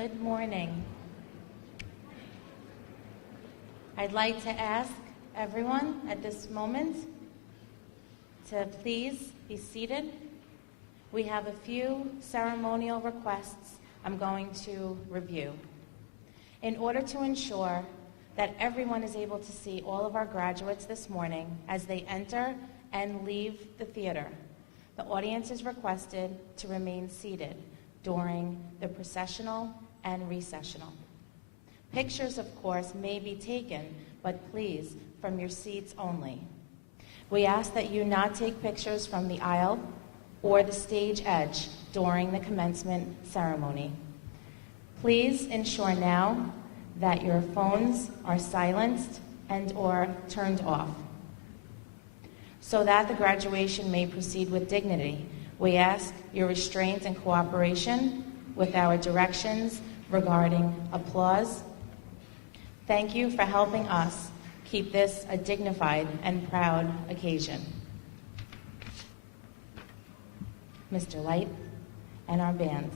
Good morning. I'd like to ask everyone at this moment to please be seated. We have a few ceremonial requests I'm going to review. In order to ensure that everyone is able to see all of our graduates this morning as they enter and leave the theater, the audience is requested to remain seated during the processional and recessional. Pictures, of course, may be taken, but please, from your seats only. We ask that you not take pictures from the aisle or the stage edge during the commencement ceremony. Please ensure now that your phones are silenced and/or turned off. So that the graduation may proceed with dignity, we ask your restraint and cooperation with our directions regarding applause. Thank you for helping us keep this a dignified and proud occasion. Mr. Light and our band.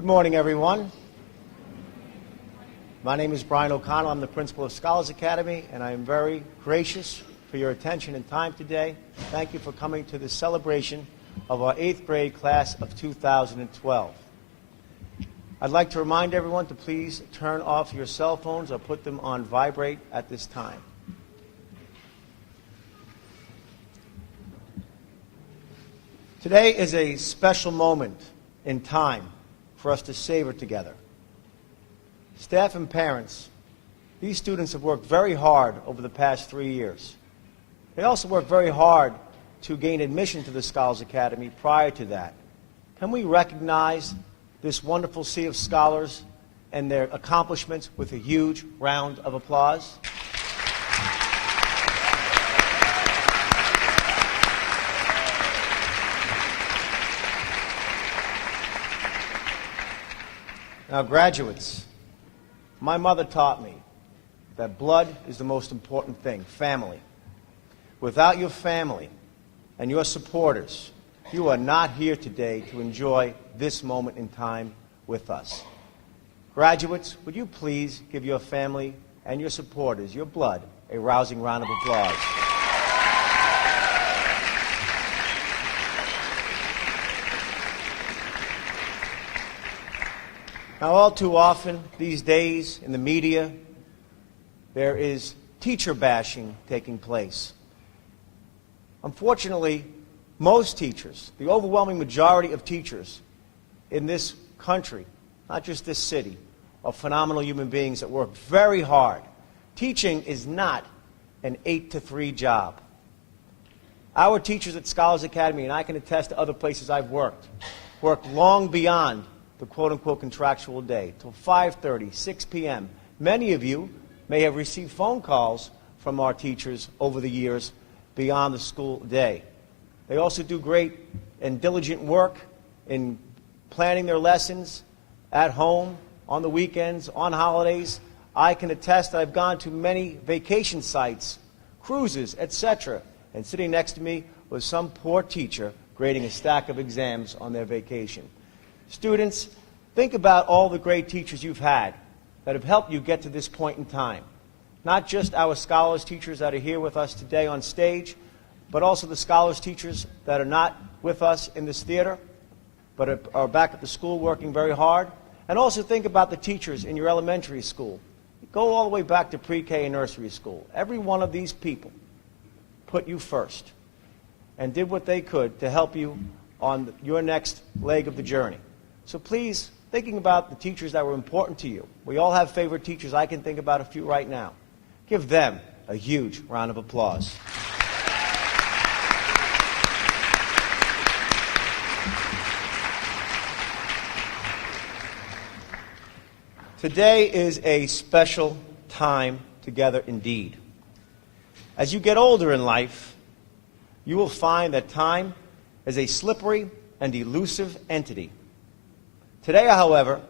Good morning, everyone. My name is Brian O'Connell. I'm the principal of Scholars Academy, and I am very gracious for your attention and time today. Thank you for coming to this celebration of our 8th grade class of 2012. I'd like to remind everyone to please turn off your cell phones or put them on vibrate at this time. Today is a special moment in time for us to savor together. Staff and parents, these students have worked very hard over the past 3 years. They also worked very hard to gain admission to the Scholars Academy prior to that. Can we recognize this wonderful sea of scholars and their accomplishments with a huge round of applause? Now, graduates, my mother taught me that blood is the most important thing, family. Without your family and your supporters, you are not here today to enjoy this moment in time with us. Graduates, would you please give your family and your supporters, your blood, a rousing round of applause. Now, all too often these days in the media, there is teacher bashing taking place. Unfortunately, most teachers, the overwhelming majority of teachers in this country, not just this city, are phenomenal human beings that work very hard. Teaching is not an 8-to-3 job. Our teachers at Scholars Academy, and I can attest to other places I've worked long beyond the quote-unquote contractual day, till 5:30, 6 p.m. Many of you may have received phone calls from our teachers over the years beyond the school day. They also do great and diligent work in planning their lessons at home, on the weekends, on holidays. I can attest that I've gone to many vacation sites, cruises, etc., and sitting next to me was some poor teacher grading a stack of exams on their vacation. Students, think about all the great teachers you've had that have helped you get to this point in time. Not just our scholars teachers that are here with us today on stage, but also the scholars teachers that are not with us in this theater, but are back at the school working very hard. And also think about the teachers in your elementary school. Go all the way back to pre-K and nursery school. Every one of these people put you first and did what they could to help you on your next leg of the journey. So please, thinking about the teachers that were important to you. We all have favorite teachers. I can think about a few right now. Give them a huge round of applause. Today is a special time together indeed. As you get older in life, you will find that time is a slippery and elusive entity. Today, however,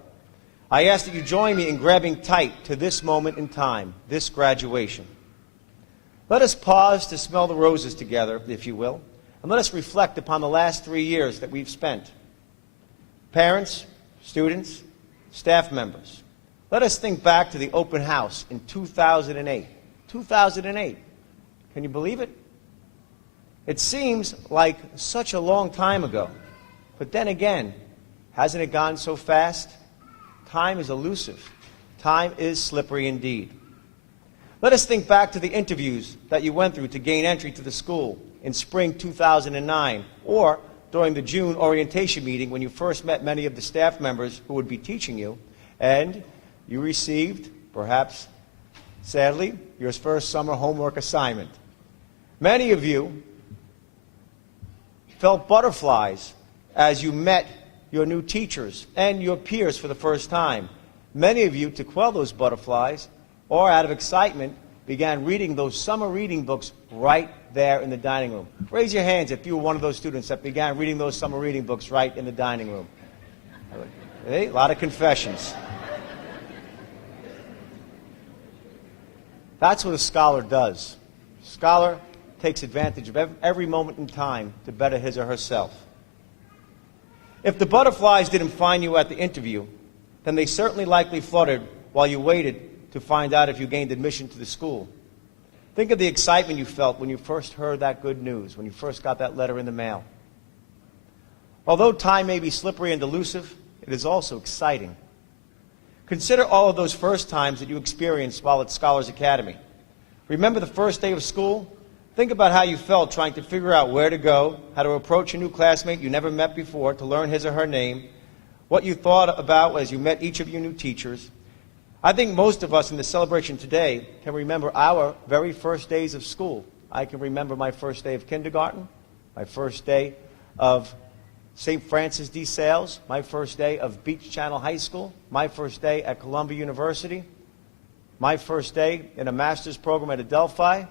I ask that you join me in grabbing tight to this moment in time, this graduation. Let us pause to smell the roses together, if you will, and let us reflect upon the last 3 years that we've spent. Parents, students, staff members, let us think back to the open house in 2008. 2008. Can you believe it? It seems like such a long time ago, but then again, hasn't it gone so fast? Time is elusive. Time is slippery indeed. Let us think back to the interviews that you went through to gain entry to the school in spring 2009, or during the June orientation meeting when you first met many of the staff members who would be teaching you, and you received, perhaps sadly, your first summer homework assignment. Many of you felt butterflies as you met your new teachers and your peers for the first time. Many of you, to quell those butterflies, or out of excitement, began reading those summer reading books right there in the dining room. Raise your hands if you were one of those students that began reading those summer reading books right in the dining room. Hey, a lot of confessions. That's what a scholar does. A scholar takes advantage of every moment in time to better his or herself. If the butterflies didn't find you at the interview, then they certainly likely fluttered while you waited to find out if you gained admission to the school. Think of the excitement you felt when you first heard that good news, when you first got that letter in the mail. Although time may be slippery and elusive, it is also exciting. Consider all of those first times that you experienced while at Scholars Academy. Remember the first day of school? Think about how you felt trying to figure out where to go, how to approach a new classmate you never met before to learn his or her name, what you thought about as you met each of your new teachers. I think most of us in the celebration today can remember our very first days of school. I can remember my first day of kindergarten, my first day of St. Francis de Sales, my first day of Beach Channel High School, my first day at Columbia University, my first day in a master's program at Adelphi,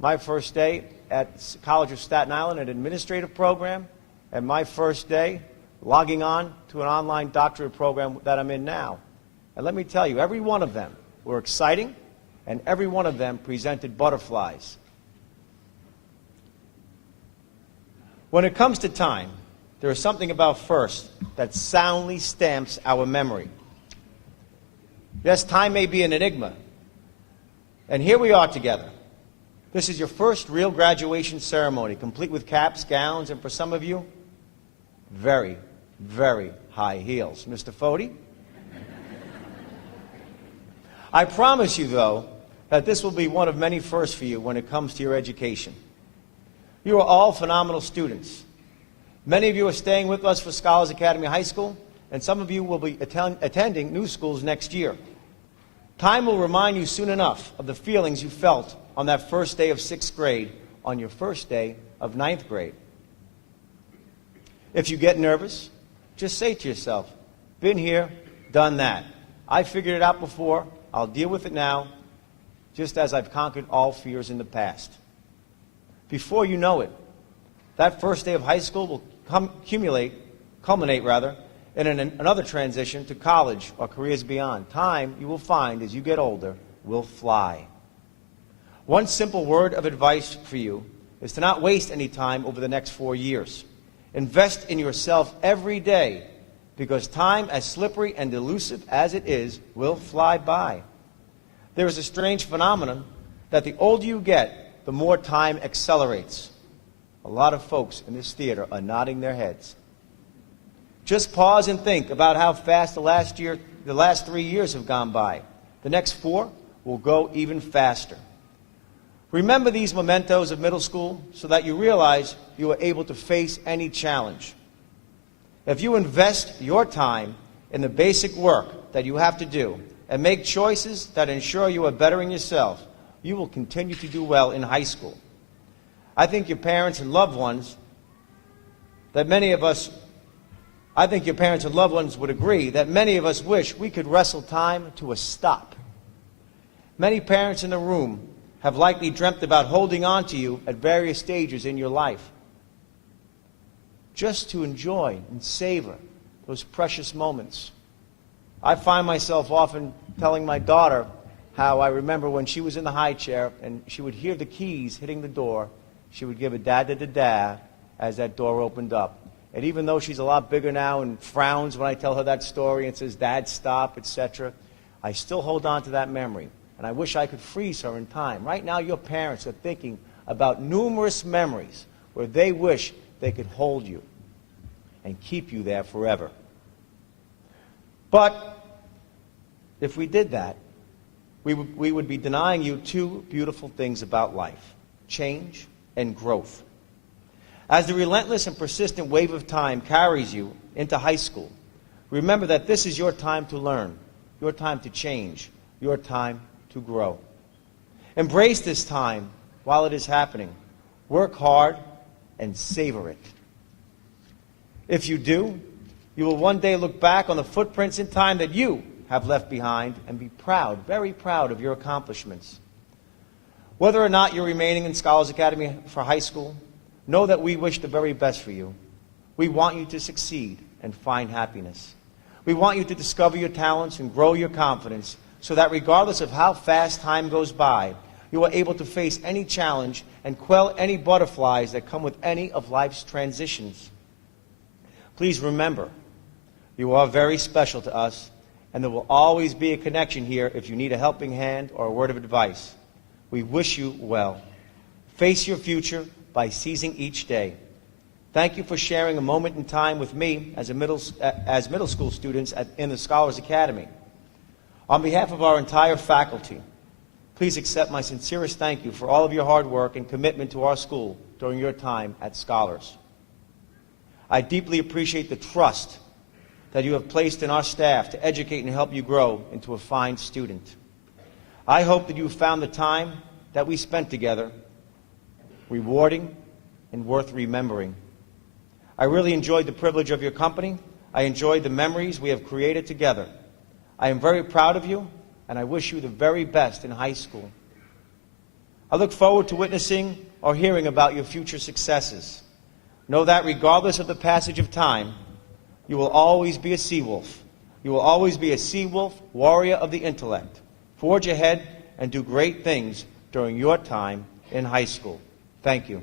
my first day at College of Staten Island, an administrative program, and my first day logging on to an online doctorate program that I'm in now. And let me tell you, every one of them were exciting, and every one of them presented butterflies. When it comes to time, there is something about first that soundly stamps our memory. Yes, time may be an enigma. And here we are together. This is your first real graduation ceremony, complete with caps, gowns, and for some of you, very, very high heels. Mr. Fody? I promise you, though, that this will be one of many firsts for you when it comes to your education. You are all phenomenal students. Many of you are staying with us for Scholars Academy High School, and some of you will be attending new schools next year. Time will remind you soon enough of the feelings you felt on that first day of 6th grade, on your first day of 9th grade. If you get nervous, just say to yourself, been here, done that. I figured it out before. I'll deal with it now, just as I've conquered all fears in the past. Before you know it, that first day of high school will culminate in another transition to college or careers beyond. Time, you will find as you get older, will fly. One simple word of advice for you is to not waste any time over the next 4 years. Invest in yourself every day, because time, as slippery and elusive as it is, will fly by. There is a strange phenomenon that the older you get, the more time accelerates. A lot of folks in this theater are nodding their heads. Just pause and think about how fast the last 3 years have gone by. The next 4 will go even faster. Remember these mementos of middle school so that you realize you are able to face any challenge. If you invest your time in the basic work that you have to do and make choices that ensure you are bettering yourself, you will continue to do well in high school. I think your parents and loved ones would agree that many of us wish we could wrestle time to a stop. Many parents in the room have likely dreamt about holding on to you at various stages in your life, just to enjoy and savor those precious moments. I find myself often telling my daughter how I remember when she was in the high chair and she would hear the keys hitting the door, she would give a da-da-da-da as that door opened up. And even though she's a lot bigger now and frowns when I tell her that story and says, "Dad, stop," etc., I still hold on to that memory. And I wish I could freeze her in time. Right now, your parents are thinking about numerous memories where they wish they could hold you and keep you there forever. But if we did that, we would be denying you 2 beautiful things about life: change and growth. As the relentless and persistent wave of time carries you into high school, remember that this is your time to learn, your time to change, your time to grow. Embrace this time while it is happening. Work hard and savor it. If you do, you will one day look back on the footprints in time that you have left behind and be proud, very proud of your accomplishments. Whether or not you're remaining in Scholars Academy for high school, know that we wish the very best for you. We want you to succeed and find happiness. We want you to discover your talents and grow your confidence so that regardless of how fast time goes by, you are able to face any challenge and quell any butterflies that come with any of life's transitions. Please remember, you are very special to us, and there will always be a connection here if you need a helping hand or a word of advice. We wish you well. Face your future by seizing each day. Thank you for sharing a moment in time with me as middle school students in the Scholars Academy. On behalf of our entire faculty, please accept my sincerest thank you for all of your hard work and commitment to our school during your time at Scholars. I deeply appreciate the trust that you have placed in our staff to educate and help you grow into a fine student. I hope that you have found the time that we spent together rewarding and worth remembering. I really enjoyed the privilege of your company. I enjoyed the memories we have created together. I am very proud of you, and I wish you the very best in high school. I look forward to witnessing or hearing about your future successes. Know that regardless of the passage of time, you will always be a seawolf. You will always be a seawolf, warrior of the intellect. Forge ahead and do great things during your time in high school. Thank you.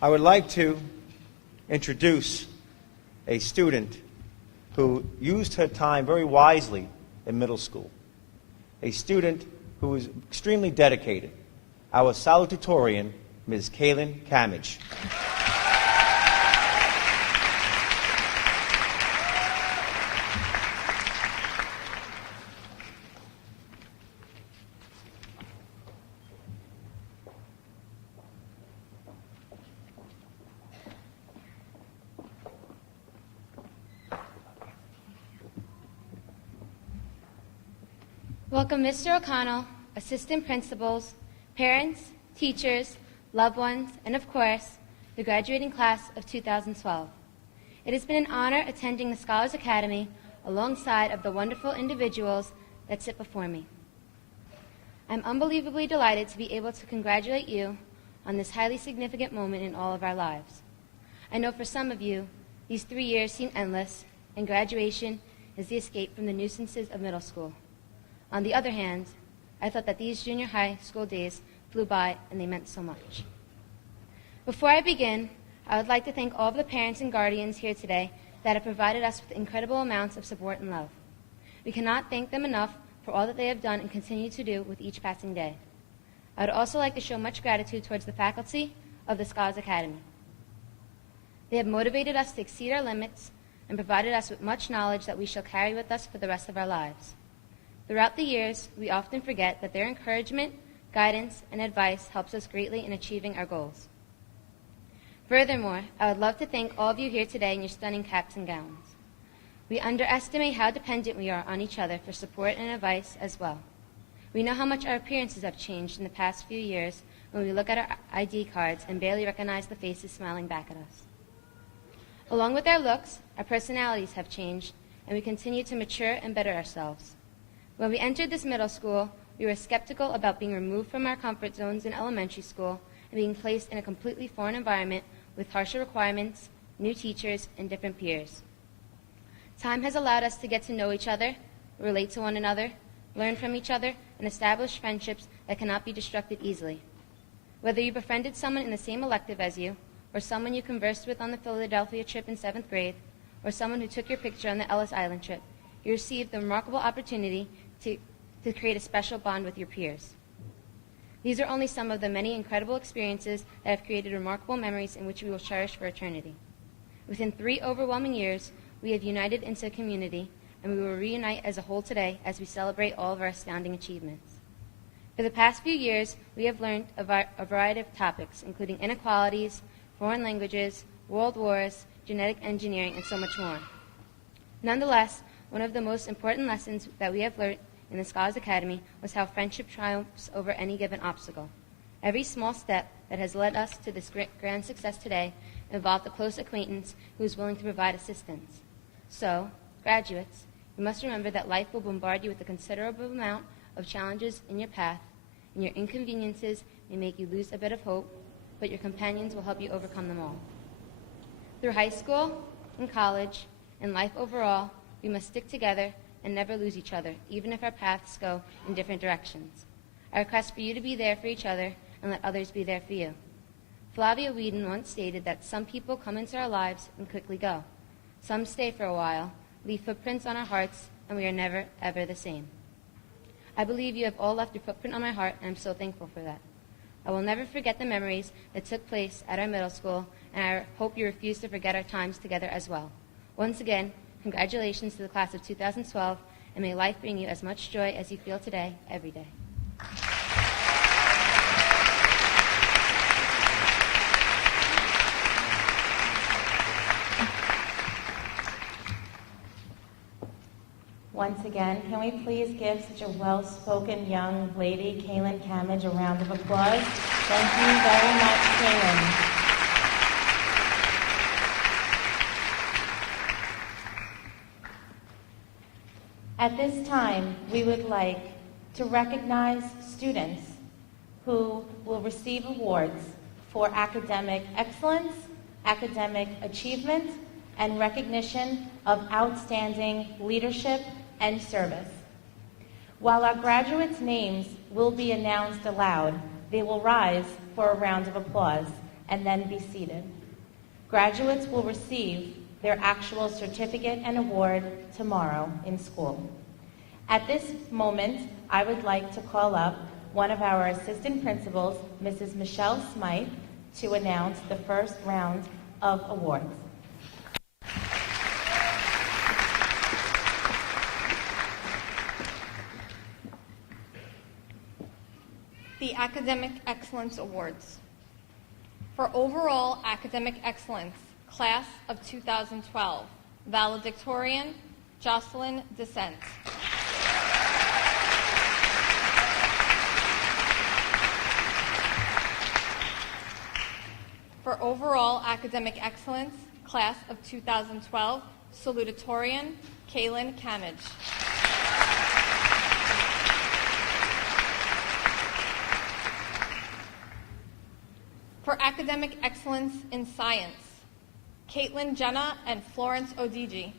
I would like to introduce a student who used her time very wisely in middle school. A student who is extremely dedicated. Our salutatorian, Ms. Kaylin Camage. Welcome Mr. O'Connell, assistant principals, parents, teachers, loved ones, and of course, the graduating class of 2012. It has been an honor attending the Scholars Academy alongside of the wonderful individuals that sit before me. I'm unbelievably delighted to be able to congratulate you on this highly significant moment in all of our lives. I know for some of you, these 3 years seem endless, and graduation is the escape from the nuisances of middle school. On the other hand, I thought that these junior high school days flew by and they meant so much. Before I begin, I would like to thank all of the parents and guardians here today that have provided us with incredible amounts of support and love. We cannot thank them enough for all that they have done and continue to do with each passing day. I would also like to show much gratitude towards the faculty of the Scholars Academy. They have motivated us to exceed our limits and provided us with much knowledge that we shall carry with us for the rest of our lives. Throughout the years, we often forget that their encouragement, guidance, and advice helps us greatly in achieving our goals. Furthermore, I would love to thank all of you here today in your stunning caps and gowns. We underestimate how dependent we are on each other for support and advice as well. We know how much our appearances have changed in the past few years when we look at our ID cards and barely recognize the faces smiling back at us. Along with our looks, our personalities have changed, and we continue to mature and better ourselves. When we entered this middle school, we were skeptical about being removed from our comfort zones in elementary school and being placed in a completely foreign environment with harsher requirements, new teachers, and different peers. Time has allowed us to get to know each other, relate to one another, learn from each other, and establish friendships that cannot be destructed easily. Whether you befriended someone in the same elective as you, or someone you conversed with on the Philadelphia trip in 7th grade, or someone who took your picture on the Ellis Island trip, you received the remarkable opportunity to create a special bond with your peers. These are only some of the many incredible experiences that have created remarkable memories in which we will cherish for eternity. Within 3 overwhelming years, we have united into a community, and we will reunite as a whole today as we celebrate all of our astounding achievements. For the past few years, we have learned a variety of topics, including inequalities, foreign languages, world wars, genetic engineering, and so much more. Nonetheless, one of the most important lessons that we have learned in the Scholars Academy was how friendship triumphs over any given obstacle. Every small step that has led us to this grand success today involved a close acquaintance who is willing to provide assistance. So, graduates, you must remember that life will bombard you with a considerable amount of challenges in your path, and your inconveniences may make you lose a bit of hope, but your companions will help you overcome them all. Through high school and college and life overall, we must stick together and never lose each other, even if our paths go in different directions. I request for you to be there for each other and let others be there for you. Flavia Whedon once stated that some people come into our lives and quickly go. Some stay for a while, leave footprints on our hearts, and we are never, ever the same. I believe you have all left your footprint on my heart, and I'm so thankful for that. I will never forget the memories that took place at our middle school, and I hope you refuse to forget our times together as well. Once again, congratulations to the class of 2012, and may life bring you as much joy as you feel today, every day. Once again, can we please give such a well-spoken young lady, Kaylin Camage, a round of applause? Thank you very much, Kaylin. At this time, we would like to recognize students who will receive awards for academic excellence, academic achievement, and recognition of outstanding leadership and service. While our graduates' names will be announced aloud, they will rise for a round of applause and then be seated. Graduates will receive their actual certificate and award tomorrow in school. At this moment, I would like to call up one of our assistant principals, Mrs. Michelle Smythe, to announce the first round of awards. The Academic Excellence Awards. For overall academic excellence, class of 2012, valedictorian, Jocelyn Descent. For overall academic excellence, class of 2012, salutatorian, Kaylin Camage. For academic excellence in science, Caitlin Jenna and Florence Odigi.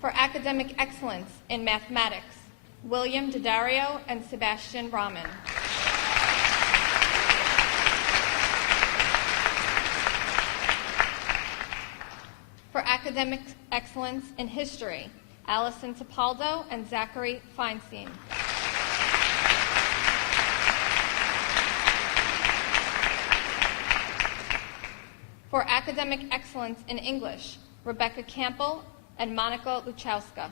For academic excellence in mathematics, William Daddario and Sebastian Rahman. For academic excellence in history, Allison Tapaldo and Zachary Feinstein. For academic excellence in English, Rebecca Campbell and Monica Luchowska.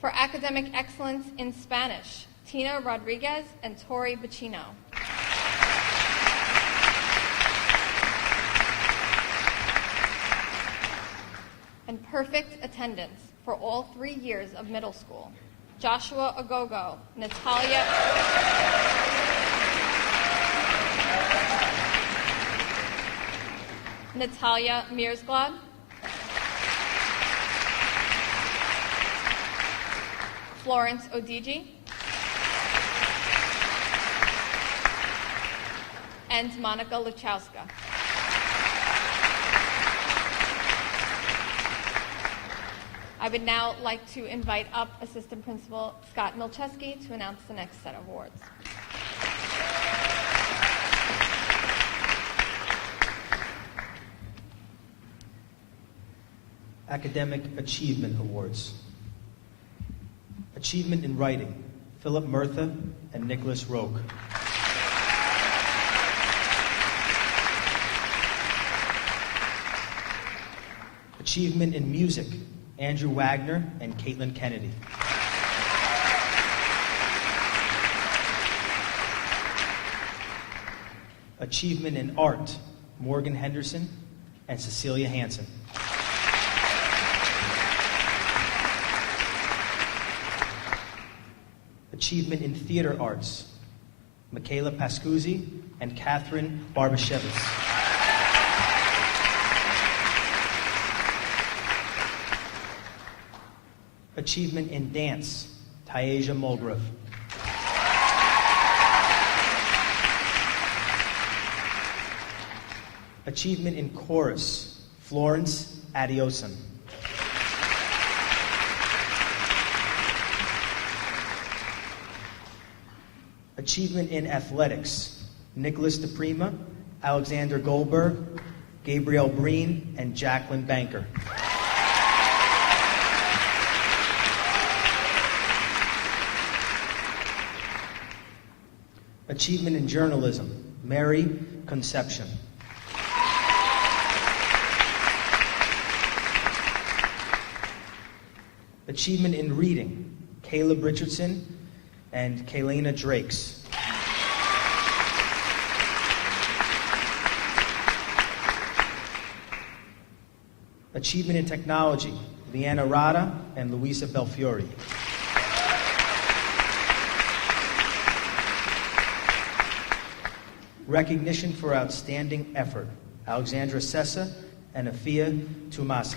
For academic excellence in Spanish, Tina Rodriguez and Tori Bacino. And perfect attendance for all 3 years of middle school, Joshua Agogo, Natalia Mearsglad, Florence Odigi, and Monica Luchowska. I would now like to invite up Assistant Principal Scott Milcheski to announce the next set of awards. Academic Achievement Awards. Achievement in Writing, Philip Murtha and Nicholas Roque. Achievement in Music, Andrew Wagner and Caitlin Kennedy. Achievement in Art, Morgan Henderson and Cecilia Hansen. Achievement in Theater Arts, Michaela Pascuzzi and Catherine Barbashevitz. Achievement in Dance, Taisha Mulgrove. Achievement in Chorus, Florence Adioson. Achievement in Athletics, Nicholas DePrima, Alexander Goldberg, Gabrielle Breen, and Jacqueline Banker. Achievement in Journalism, Mary Conception. Achievement in Reading, Caleb Richardson and Kaylena Drakes. Achievement in Technology, Leanna Rada and Luisa Belfiore. Recognition for Outstanding Effort, Alexandra Sessa and Afia Tumasi.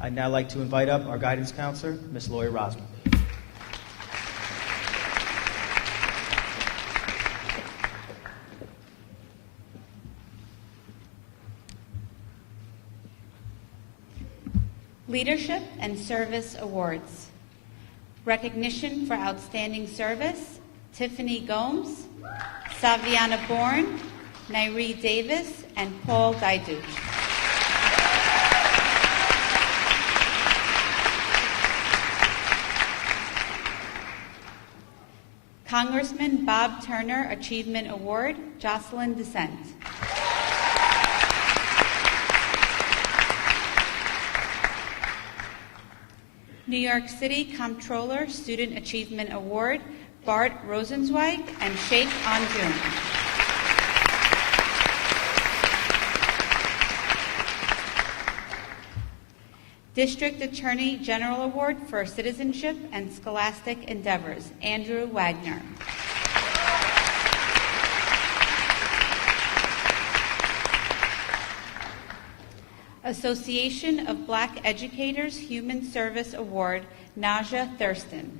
I'd now like to invite up our guidance counselor, Ms. Lori Rosman. Leadership and Service Awards. Recognition for Outstanding Service, Tiffany Gomes, Saviana Bourne, Nairi Davis, and Paul Daiduch. Congressman Bob Turner Achievement Award, Jocelyn Descent. New York City Comptroller Student Achievement Award, Bart Rosenzweig and Sheikh Anjum. District Attorney General Award for Citizenship and Scholastic Endeavors, Andrew Wagner. Association of Black Educators Human Service Award, Naja Thurston.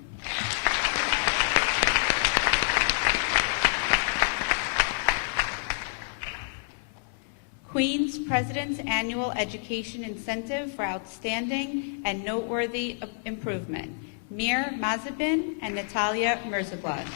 Queen's President's Annual Education Incentive for Outstanding and Noteworthy Improvement, Mir Mazabin and Natalia Mirzablad.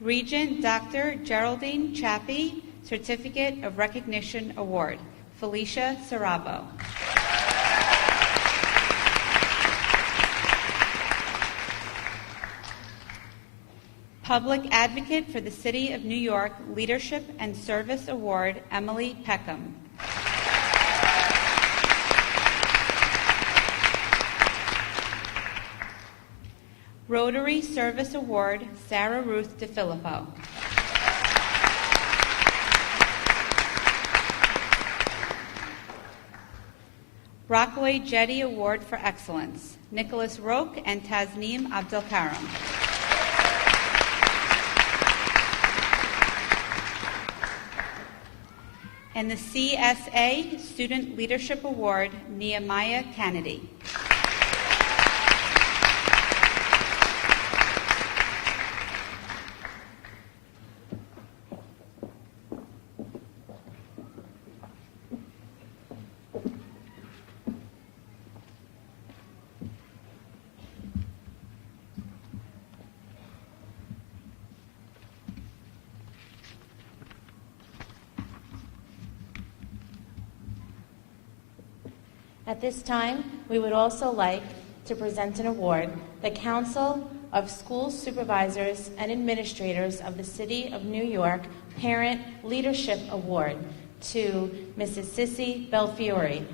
Regent Dr. Geraldine Chappie, Certificate of Recognition Award, Felicia Sarabo. Public Advocate for the City of New York Leadership and Service Award, Emily Peckham. Rotary Service Award, Sarah Ruth DeFilippo. Rockaway Jetty Award for Excellence, Nicholas Roque and Tasneem Abdelkaram. And the CSA Student Leadership Award, Nehemiah Kennedy. At this time, we would also like to present an award, the Council of School Supervisors and Administrators of the City of New York Parent Leadership Award to Mrs. Sissy Belfiore.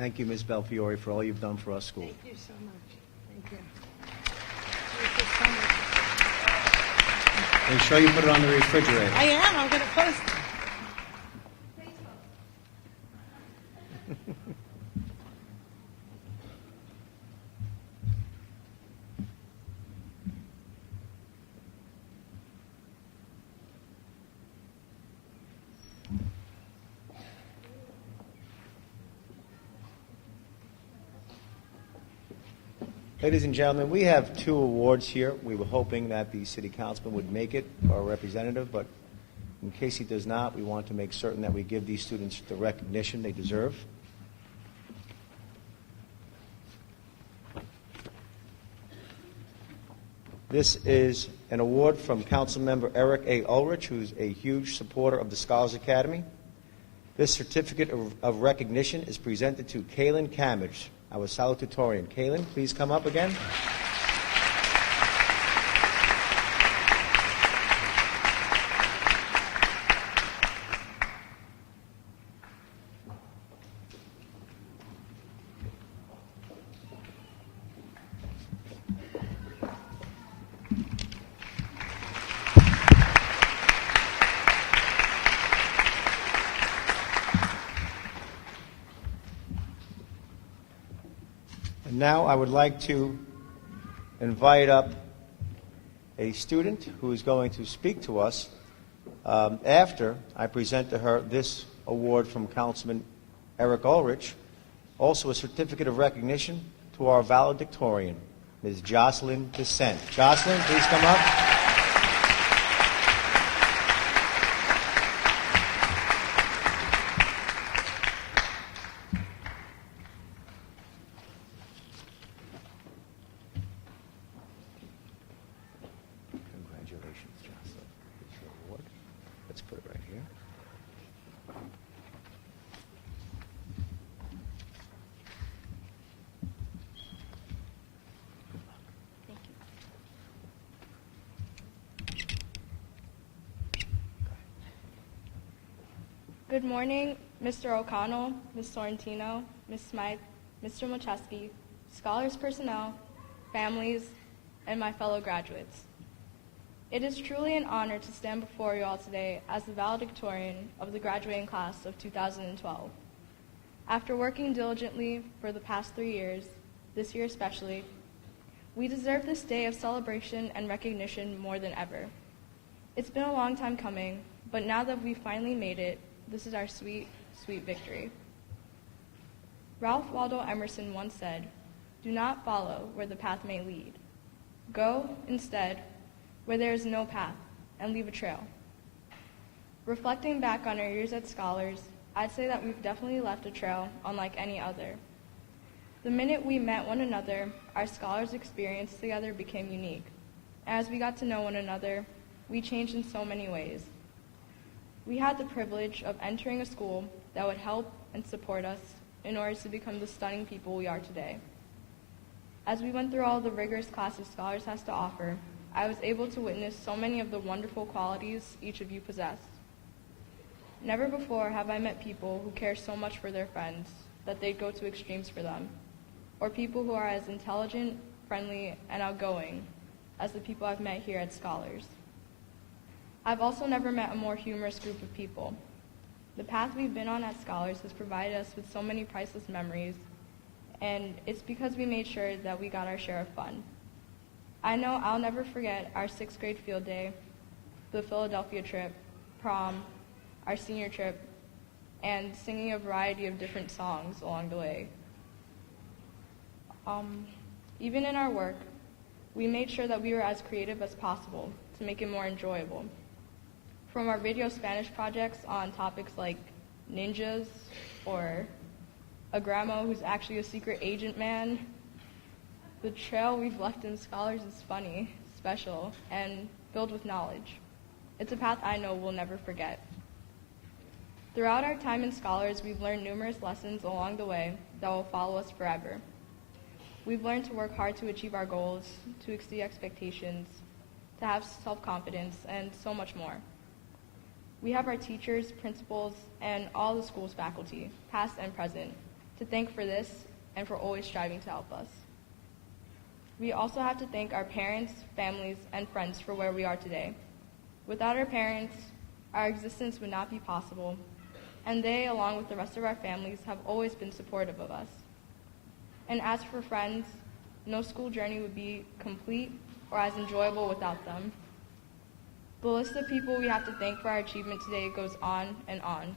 Thank you, Ms. Belfiore, for all you've done for our school. Thank you so much. Thank you. Thank you so much. Make sure you put it on the refrigerator. I am. I'm going to post it. Ladies and gentlemen, we have 2 awards here. We were hoping that the city councilman would make it, or a representative, but in case he does not, we want to make certain that we give these students the recognition they deserve. This is an award from Councilmember Eric A. Ulrich, who's a huge supporter of the Scholars Academy. This certificate of recognition is presented to Kaylin Camage, our salutatorian. Kaylin, please come up again. Now I would like to invite up a student who is going to speak to us after I present to her this award from Councilman Eric Ulrich, also a certificate of recognition to our valedictorian, Ms. Jocelyn Descent. Jocelyn, please come up. Congratulations, Jocelyn. Here's your award. Let's put it right here. Good morning, Mr. O'Connell, Ms. Sorrentino, Ms. Smythe, Mr. Mocheski, scholars personnel, families, and my fellow graduates. It is truly an honor to stand before you all today as the valedictorian of the graduating class of 2012. After working diligently for the past 3 years, this year especially, we deserve this day of celebration and recognition more than ever. It's been a long time coming, but now that we finally made it, this is our sweet, sweet victory. Ralph Waldo Emerson once said, "Do not follow where the path may lead. Go, instead, where there is no path, and leave a trail." Reflecting back on our years at Scholars, I'd say that we've definitely left a trail unlike any other. The minute we met one another, our Scholars experience together became unique. As we got to know one another, we changed in so many ways. We had the privilege of entering a school that would help and support us in order to become the stunning people we are today. As we went through all the rigorous classes Scholars has to offer, I was able to witness so many of the wonderful qualities each of you possess. Never before have I met people who care so much for their friends that they'd go to extremes for them, or people who are as intelligent, friendly, and outgoing as the people I've met here at Scholars. I've also never met a more humorous group of people. The path we've been on at Scholars has provided us with so many priceless memories, and it's because we made sure that we got our share of fun. I know I'll never forget our 6th grade field day, the Philadelphia trip, prom, our senior trip, and singing a variety of different songs along the way. Even in our work, we made sure that we were as creative as possible to make it more enjoyable. From our video Spanish projects on topics like ninjas or a grandma who's actually a secret agent man, the trail we've left in Scholars is funny, special, and filled with knowledge. It's a path I know we'll never forget. Throughout our time in Scholars, we've learned numerous lessons along the way that will follow us forever. We've learned to work hard to achieve our goals, to exceed expectations, to have self-confidence, and so much more. We have our teachers, principals, and all the school's faculty, past and present, to thank for this and for always striving to help us. We also have to thank our parents, families, and friends for where we are today. Without our parents, our existence would not be possible, and they, along with the rest of our families, have always been supportive of us. And as for friends, no school journey would be complete or as enjoyable without them. The list of people we have to thank for our achievement today goes on and on.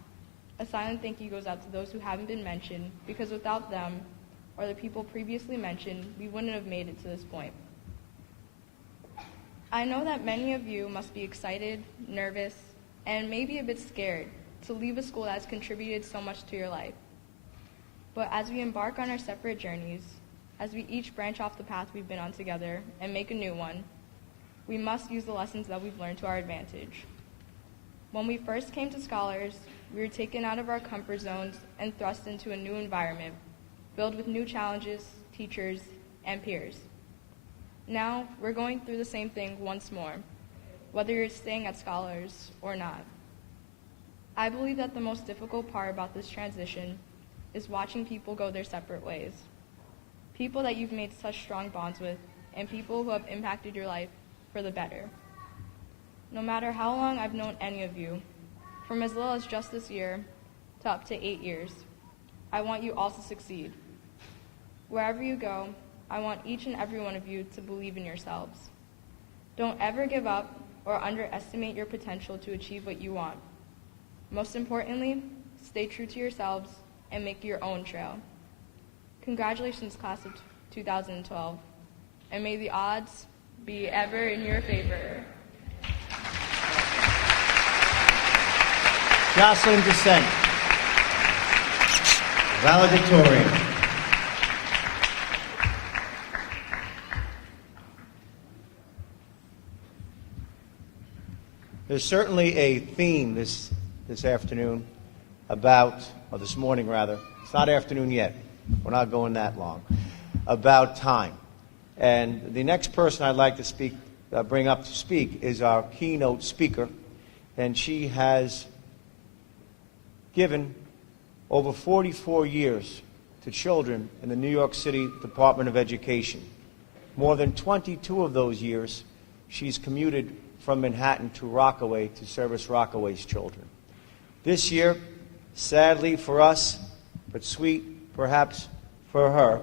A silent thank you goes out to those who haven't been mentioned, because without them, or the people previously mentioned, we wouldn't have made it to this point. I know that many of you must be excited, nervous, and maybe a bit scared to leave a school that has contributed so much to your life. But as we embark on our separate journeys, as we each branch off the path we've been on together and make a new one, we must use the lessons that we've learned to our advantage. When we first came to Scholars, we were taken out of our comfort zones and thrust into a new environment, filled with new challenges, teachers, and peers. Now, we're going through the same thing once more, whether you're staying at Scholars or not. I believe that the most difficult part about this transition is watching people go their separate ways. People that you've made such strong bonds with, and people who have impacted your life for the better. No matter how long I've known any of you, from as little as just this year to up to 8 years, I want you all to succeed. Wherever you go, I want each and every one of you to believe in yourselves. Don't ever give up or underestimate your potential to achieve what you want. Most importantly, stay true to yourselves and make your own trail. Congratulations, class of 2012, and may the odds be ever in your favor. Jocelyn Dissent. Valedictorian. There's certainly a theme this afternoon about, or this morning rather, it's not afternoon yet, we're not going that long, about time. And the next person I'd like to bring up to speak is our keynote speaker, and she has given over 44 years to children in the New York City Department of Education. More than 22 of those years, she's commuted from Manhattan to Rockaway to service Rockaway's children. This year, sadly for us, but sweet perhaps for her,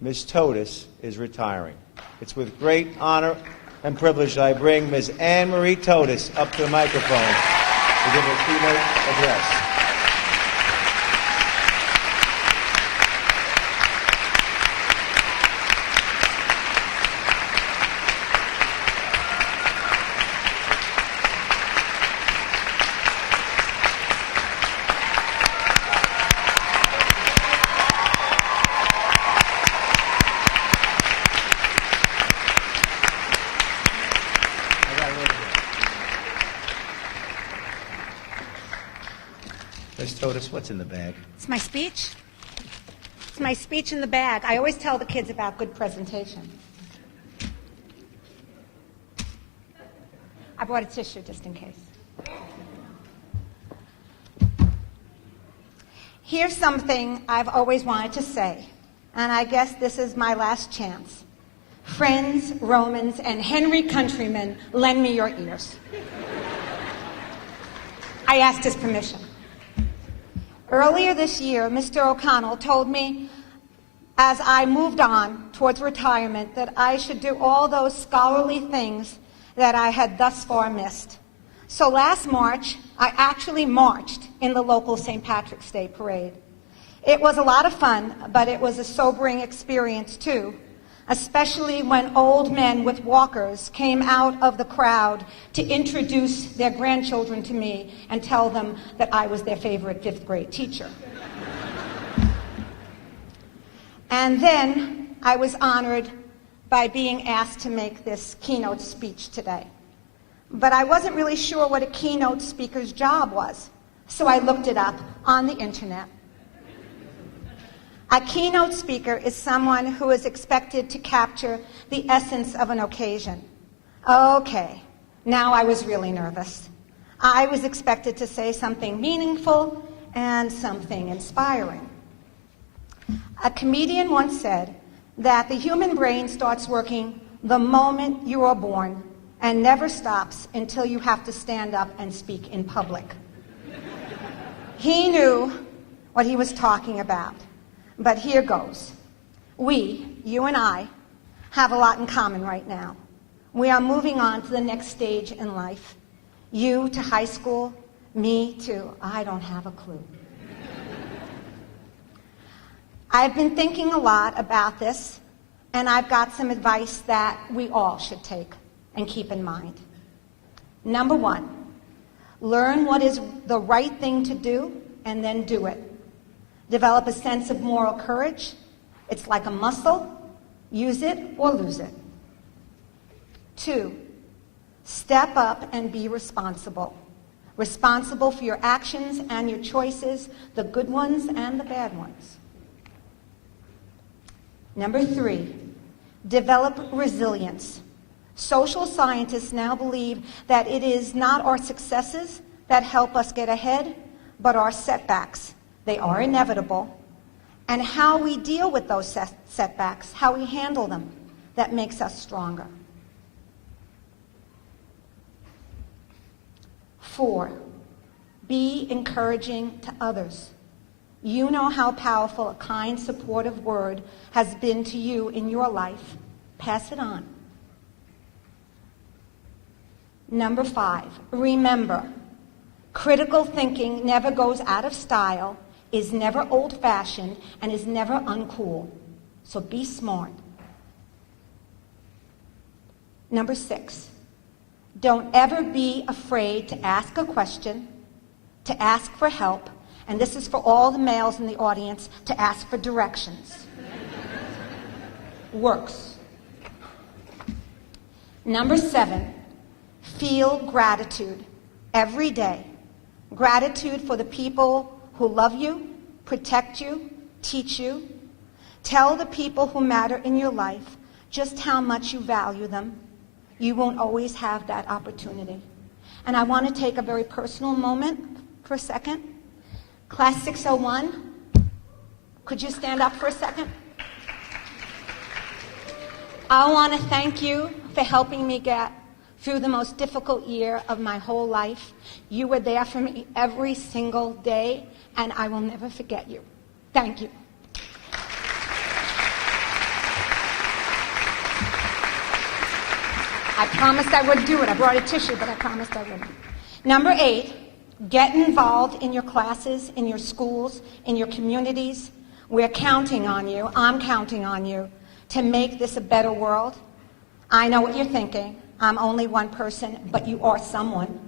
Ms. Totis is retiring. It's with great honor and privilege that I bring Ms. Anne Marie Totis up to the microphone to give her keynote address. Ms. Totis, what's in the bag? It's my speech. It's my speech in the bag. I always tell the kids about good presentation. I brought a tissue just in case. Here's something I've always wanted to say, and I guess this is my last chance. Friends, Romans, and Henry countrymen, lend me your ears. I asked his permission. Earlier this year, Mr. O'Connell told me, as I moved on towards retirement, that I should do all those scholarly things that I had thus far missed. So last March, I actually marched in the local St. Patrick's Day parade. It was a lot of fun, but it was a sobering experience too, especially when old men with walkers came out of the crowd to introduce their grandchildren to me and tell them that I was their favorite fifth grade teacher. And then I was honored by being asked to make this keynote speech today. But I wasn't really sure what a keynote speaker's job was, so I looked it up on the internet. A keynote speaker is someone who is expected to capture the essence of an occasion. Okay, now I was really nervous. I was expected to say something meaningful and something inspiring. A comedian once said that the human brain starts working the moment you are born and never stops until you have to stand up and speak in public. He knew what he was talking about. But here goes. We, you and I, have a lot in common right now. We are moving on to the next stage in life. You to high school, me to I don't have a clue. I've been thinking a lot about this, and I've got some advice that we all should take and keep in mind. Number one, learn what is the right thing to do and then do it. Develop a sense of moral courage. It's like a muscle. Use it or lose it. 2, step up and be responsible. Responsible for your actions and your choices, the good ones and the bad ones. Number 3, develop resilience. Social scientists now believe that it is not our successes that help us get ahead, but our setbacks. They are inevitable. And how we deal with those setbacks, how we handle them, that makes us stronger. 4, be encouraging to others. You know how powerful a kind, supportive word has been to you in your life. Pass it on. Number 5, remember, critical thinking never goes out of style, is never old-fashioned, and is never uncool. So be smart. Number 6, don't ever be afraid to ask a question, to ask for help, and this is for all the males in the audience, to ask for directions. Works. Number 7, feel gratitude every day. Gratitude for the people who love you, protect you, teach you. Tell the people who matter in your life just how much you value them. You won't always have that opportunity. And I want to take a very personal moment for a second. Class 601, could you stand up for a second? I want to thank you for helping me get through the most difficult year of my whole life. You were there for me every single day, and I will never forget you. Thank you. I promised I would do it. I brought a tissue, but I promised I wouldn't. Number 8, get involved in your classes, in your schools, in your communities. We're counting on you. I'm counting on you to make this a better world. I know what you're thinking. I'm only one person, but you are someone.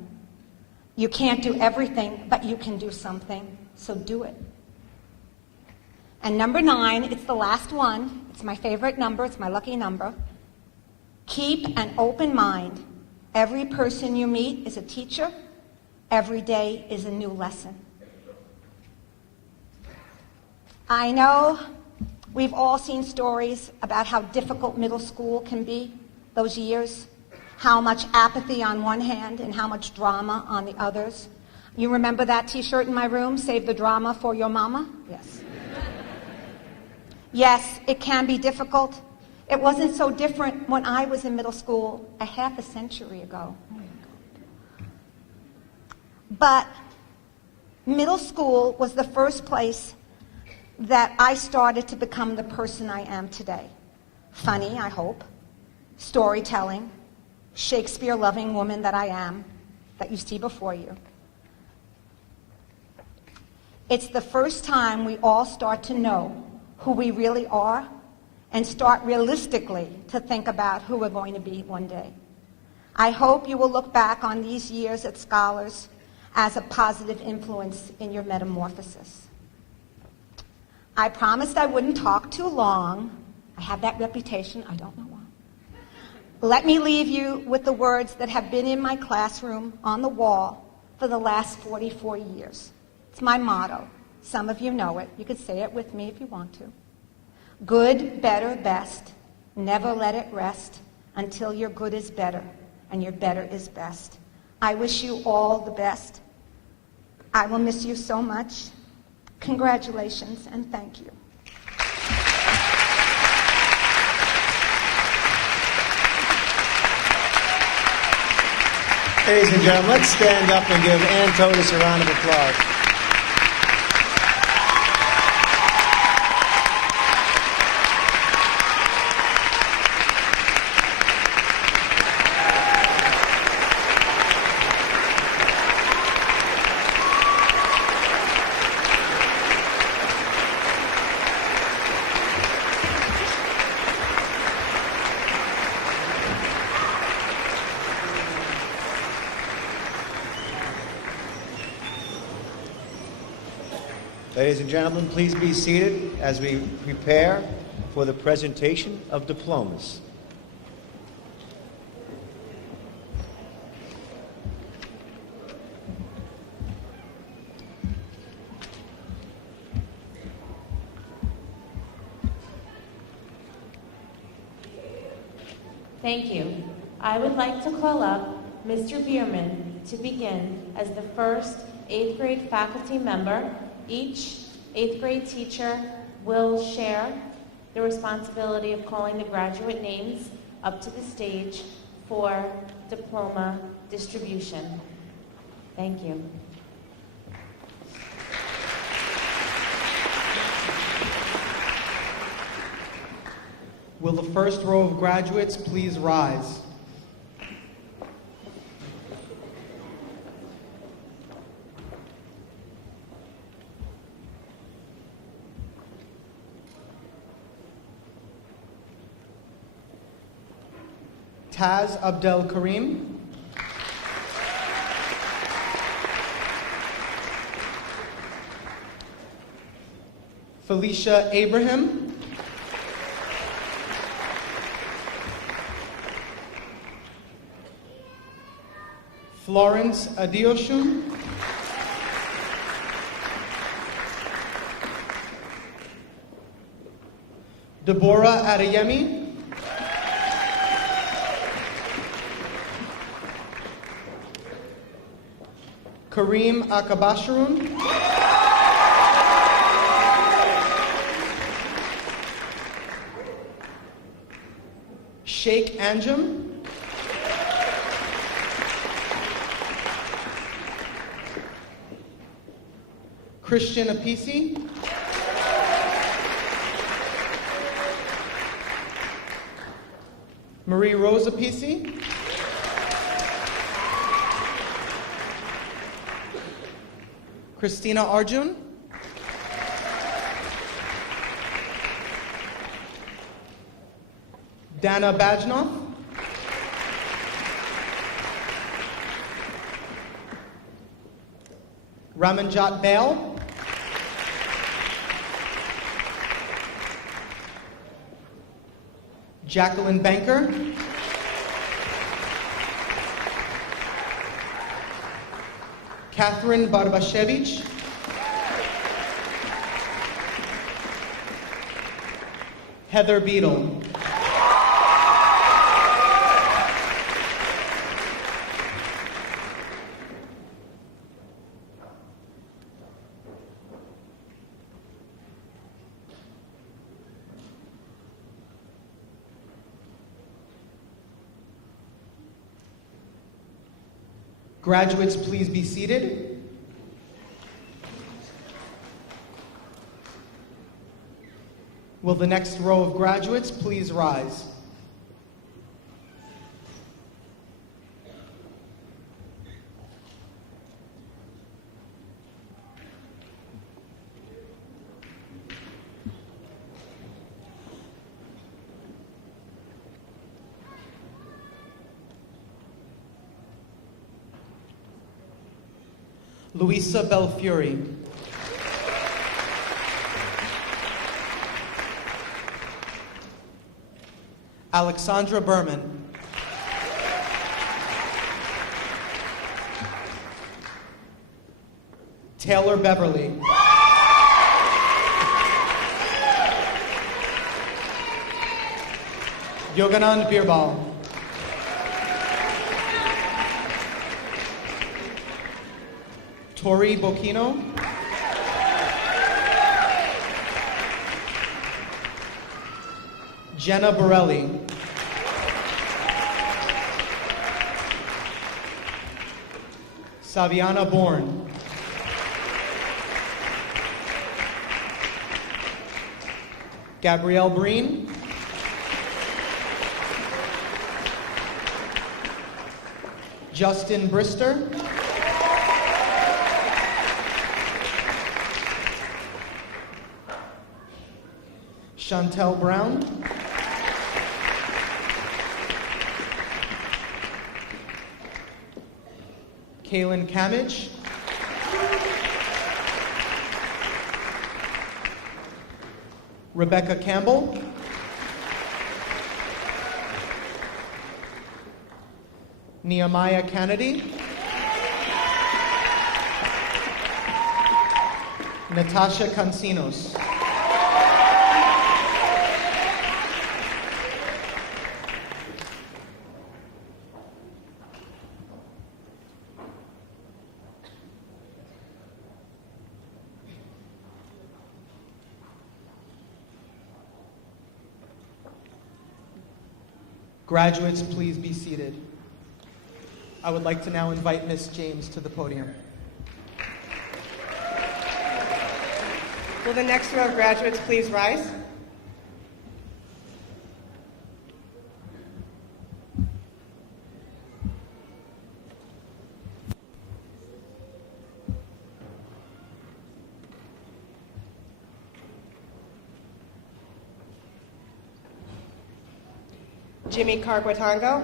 You can't do everything, but you can do something, so do it. And number 9, it's the last one. It's my favorite number. It's my lucky number. Keep an open mind. Every person you meet is a teacher. Every day is a new lesson. I know we've all seen stories about how difficult middle school can be, those years, how much apathy on one hand and how much drama on the others. You remember that T-shirt in my room, Save the Drama for Your Mama? Yes. Yes, it can be difficult. It wasn't so different when I was in middle school a half a century ago. But middle school was the first place that I started to become the person I am today. Funny, I hope. Storytelling. Shakespeare-loving woman that I am, that you see before you. It's the first time we all start to know who we really are and start realistically to think about who we're going to be one day. I hope you will look back on these years at Scholars as a positive influence in your metamorphosis. I promised I wouldn't talk too long. I have that reputation. I don't know why. Let me leave you with the words that have been in my classroom on the wall for the last 44 years. It's my motto. Some of you know it. You could say it with me if you want to. Good, better, best. Never let it rest until your good is better and your better is best. I wish you all the best. I will miss you so much. Congratulations and thank you. Ladies and gentlemen, let's stand up and give Ann Totis a round of applause. Ladies and gentlemen, please be seated as we prepare for the presentation of diplomas. Thank you. I would like to call up Mr. Bierman to begin as the first 8th grade faculty member. Each 8th grade teacher will share the responsibility of calling the graduate names up to the stage for diploma distribution. Thank you. Will the first row of graduates please rise? Taz Abdel Karim. Felicia Abraham. Florence Adioshun. Deborah Adeyemi. Kareem Akabasharun. Sheikh Anjum. Christian Apisi. Marie Rose Apisi. Christina Arjun. Dana Bajnoff. Ramanjot Bail. Jacqueline Banker. Catherine Barbashevich. Heather Beadle. Graduates, please be seated. Will the next row of graduates please rise? Luisa Belfiore. Alexandra Berman. Taylor Beverly. Yoganand Birbal. Tori Bocchino. Jenna Borelli. Saviana Bourne. Gabrielle Breen. Justin Brister. Chantel Brown. Kaylin Kamich. Rebecca Campbell. Nehemiah Kennedy. Natasha Cancinos. Graduates, please be seated. I would like to now invite Ms. James to the podium. Will the next row of graduates please rise? Jimmy Carquatango.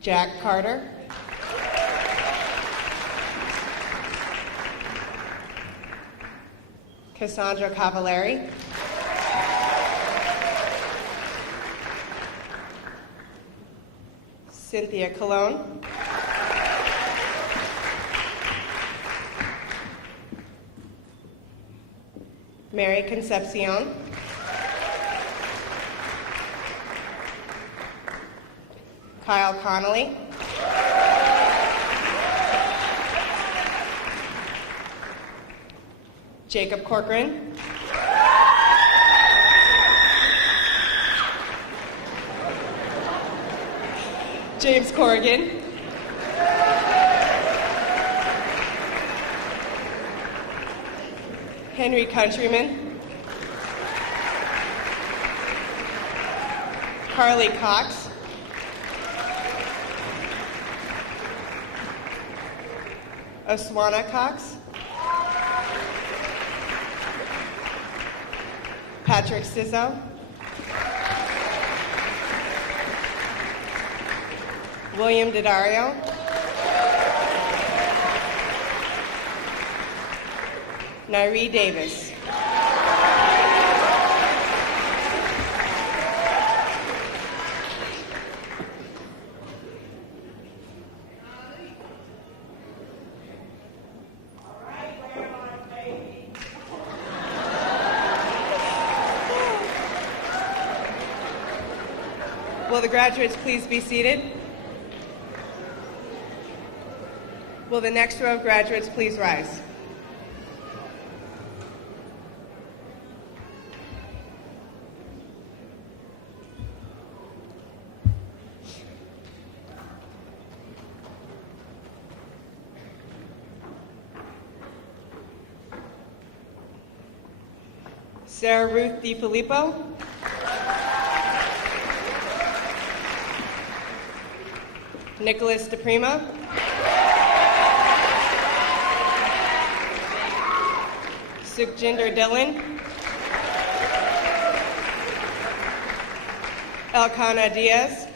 Jack Carter. Cassandra Cavallari. Cynthia Colon. Mary Concepcion. Kyle Connolly. Jacob Corcoran. James Corrigan. Henry Countryman. Carly Cox. Oswana Cox. Patrick Sizzo. William Didario. Nairee Davis. Will the graduates please be seated? Will the next row of graduates please rise? Sarah Ruth DiFilippo. Nicholas DePrima. Sukhjinder Dillon. Elkanah Diaz.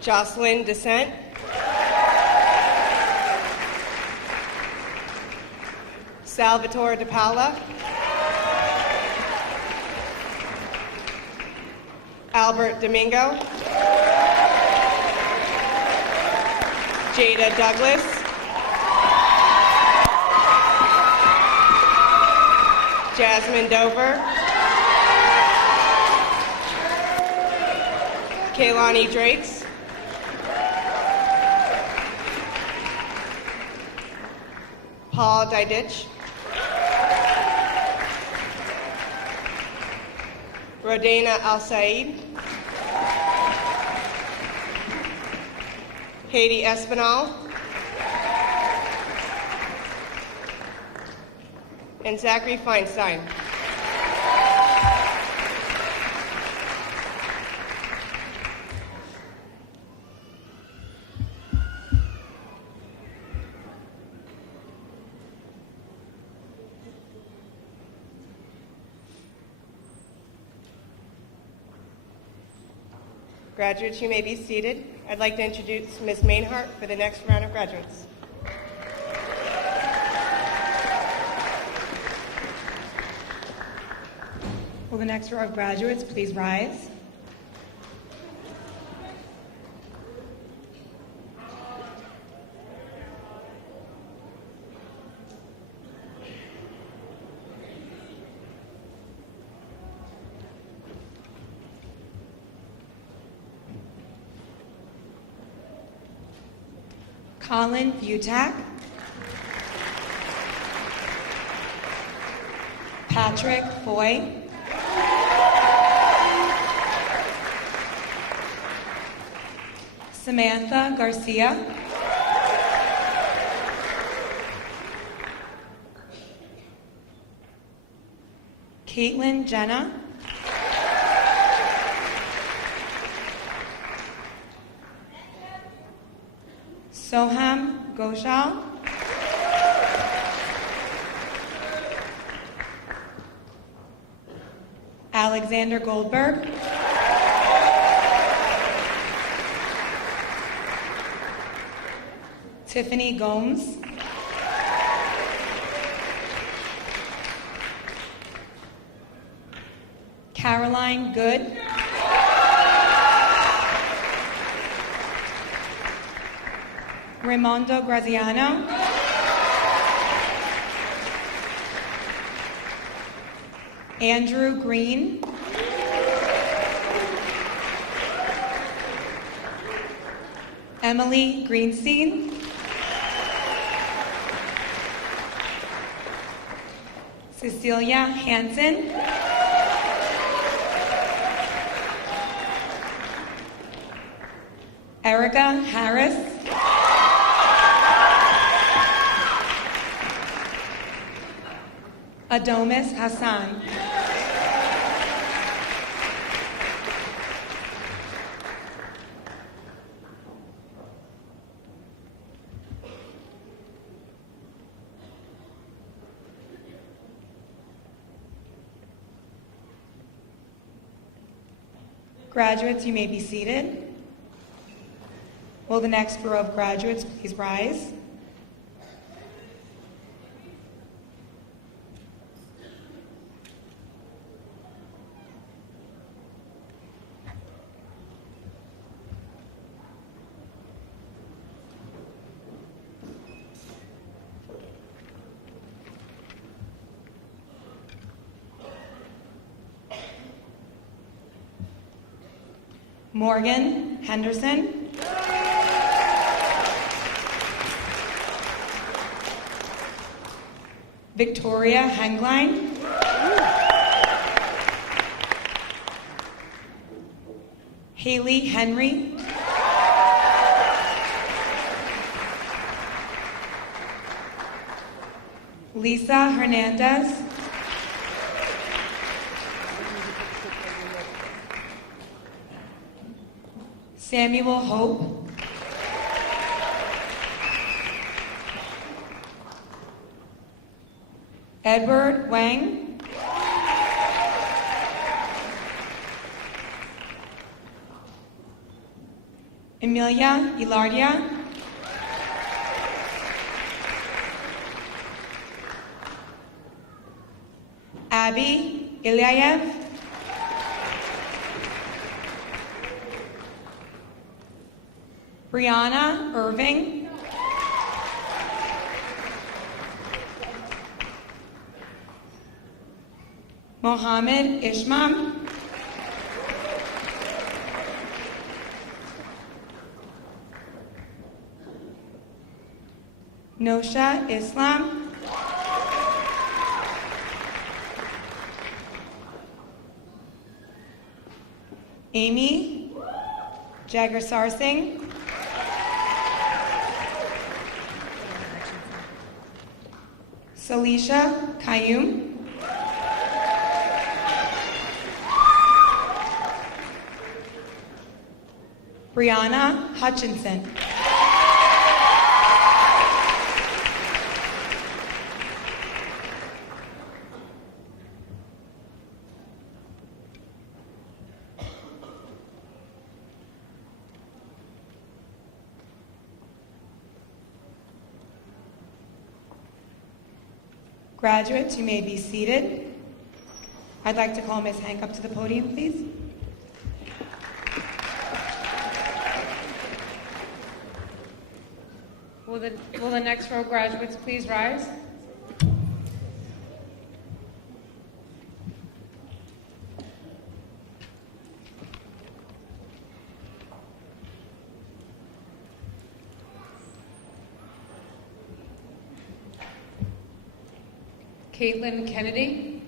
Jocelyn Descent. Salvatore DePaula. Albert Domingo. Jada Douglas. Jasmine Dover. Kaylani Drakes. Paul Didich. Rodana Al-Said. Haiti Espinal. And Zachary Feinstein. Graduates, you may be seated. I'd like to introduce Ms. Mainhart for the next round of graduates. Will the next row of graduates please rise? Colin Butak. Patrick Foy. Samantha Garcia. Caitlin Jenna. Soham Ghoshal. Alexander Goldberg. Tiffany Gomes. Caroline Good. Raimondo Graziano. Andrew Green. Emily Greenstein. Cecilia Hansen. Erica Harris. Adomis Hassan. Graduates, you may be seated. Will the next row of graduates please rise? Morgan Henderson. Victoria Hengline. Haley Henry. Lisa Hernandez. Samuel Hope. Edward Wang. Emilia Ilardia. Abby Ilyayev. Brianna Irving. Mohammed Ishmam. Nosha Islam. Amy Jagarsar Singh. Salisha Kayum. Brianna Hutchinson. Graduates, you may be seated. I'd like to call Ms. Hank up to the podium, please. Will the next row of graduates please rise? Caitlin Kennedy.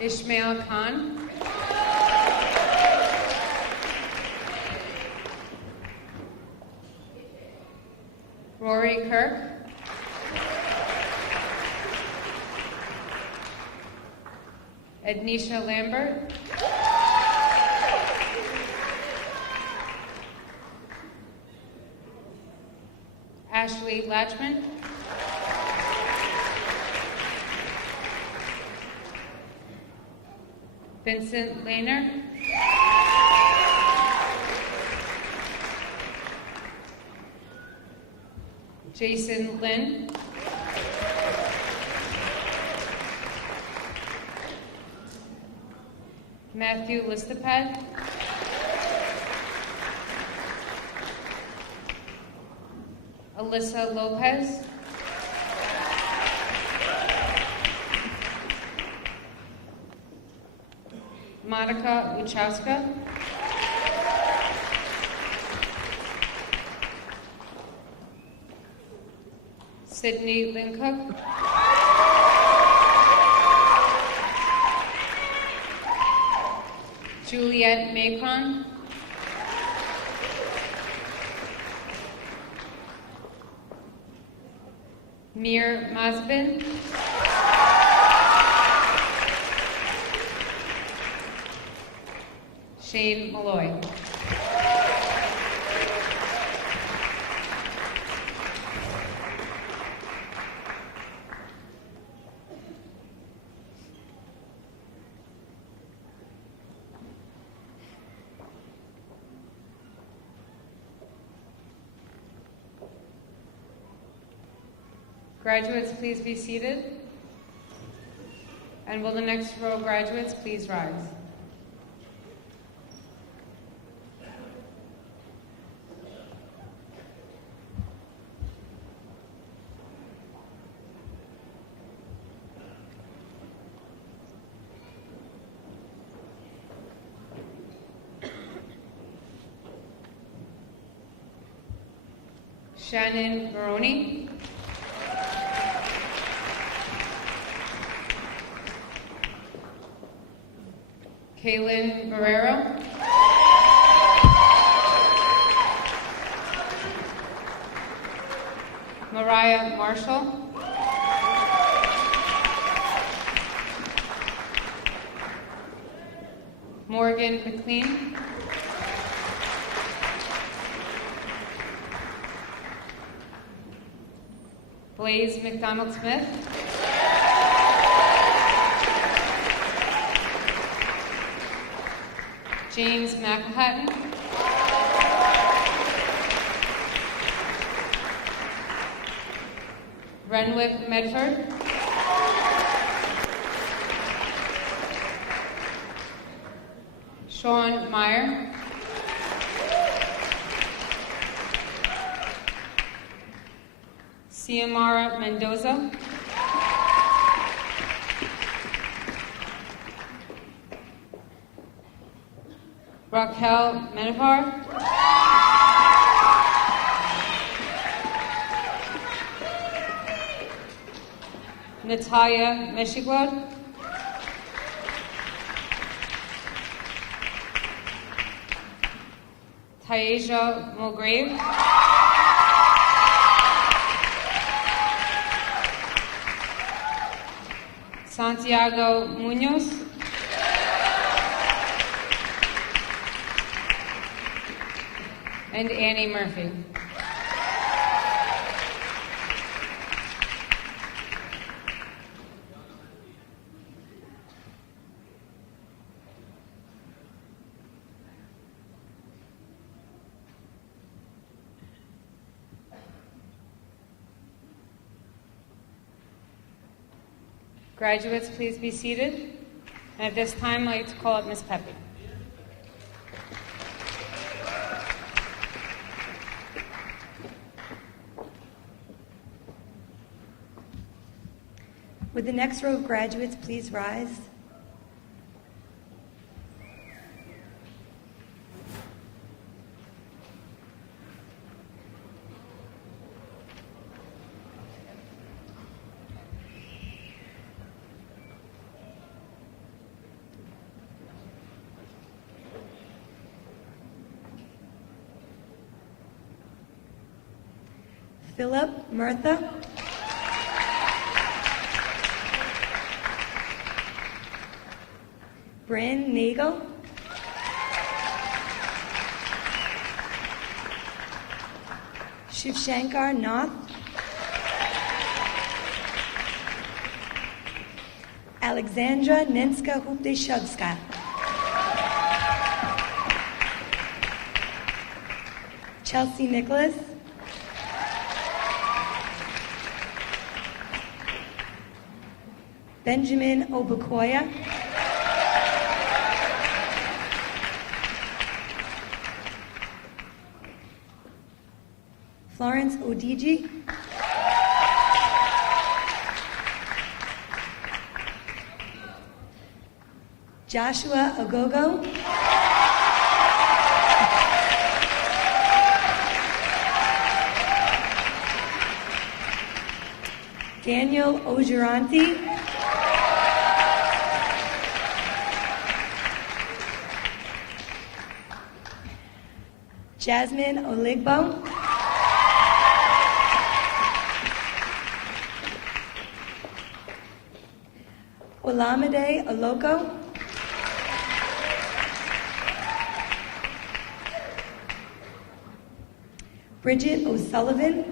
Ishmael Khan. Rory Kirk. Ednisha Lambert. Ashley Latchman. Vincent Lehner. Jason Lynn. Matthew Listapad. Alyssa Lopez. Monica Uchowska. Sydney Lincook. Juliette Macron. Mir Mazbin. Shane Malloy. Graduates, please be seated. And will the next row of graduates please rise? Shannon Baroni. Kaylin Barrero. Mariah Marshall. Morgan McLean. Blaze McDonald-Smith. James McElhatton. Renwick Medford. Sean Meyer. Ciamara Mendoza. Raquel Menafar. Natalia Meshiglod. Taisha Mulgrave. Santiago Munoz. And Annie Murphy. Graduates, please be seated. And at this time, I'd like to call up Ms. Pepe. Would the next row of graduates please rise? Philip Murtha. Bryn Nagel. Shivshankar Nath. Alexandra Nenska Hupdeshugska. Chelsea Nicholas. Benjamin Obukoya. Florence Odiji. Joshua Ogogo. Daniel Ogeranti. Jasmine Oligbo. Olamide Oloko. Bridget O'Sullivan.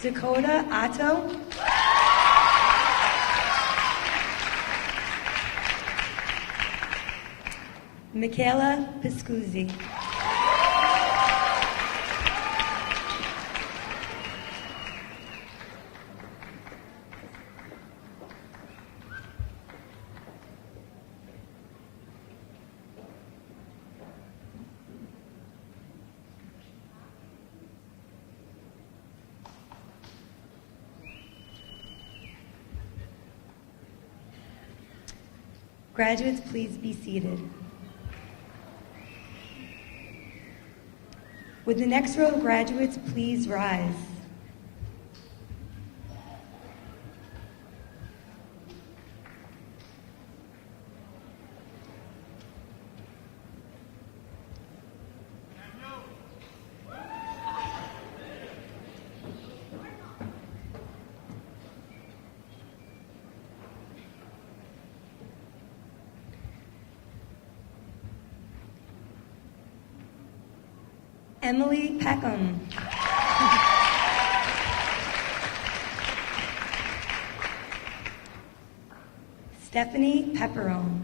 Dakota Otto. Michaela Piscuzzi. Graduates, please be seated. Would the next row of graduates please rise? Emily Peckham. Stephanie Pepperone.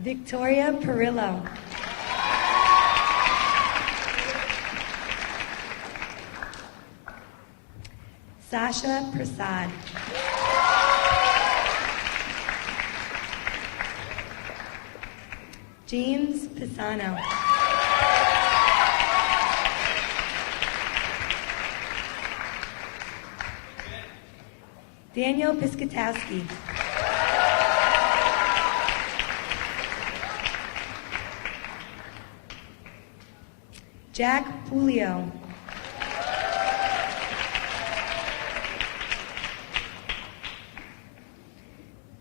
Victoria Perillo. Sasha Prasad. James Pisano. Daniel Piskatowski. Jack Pulio.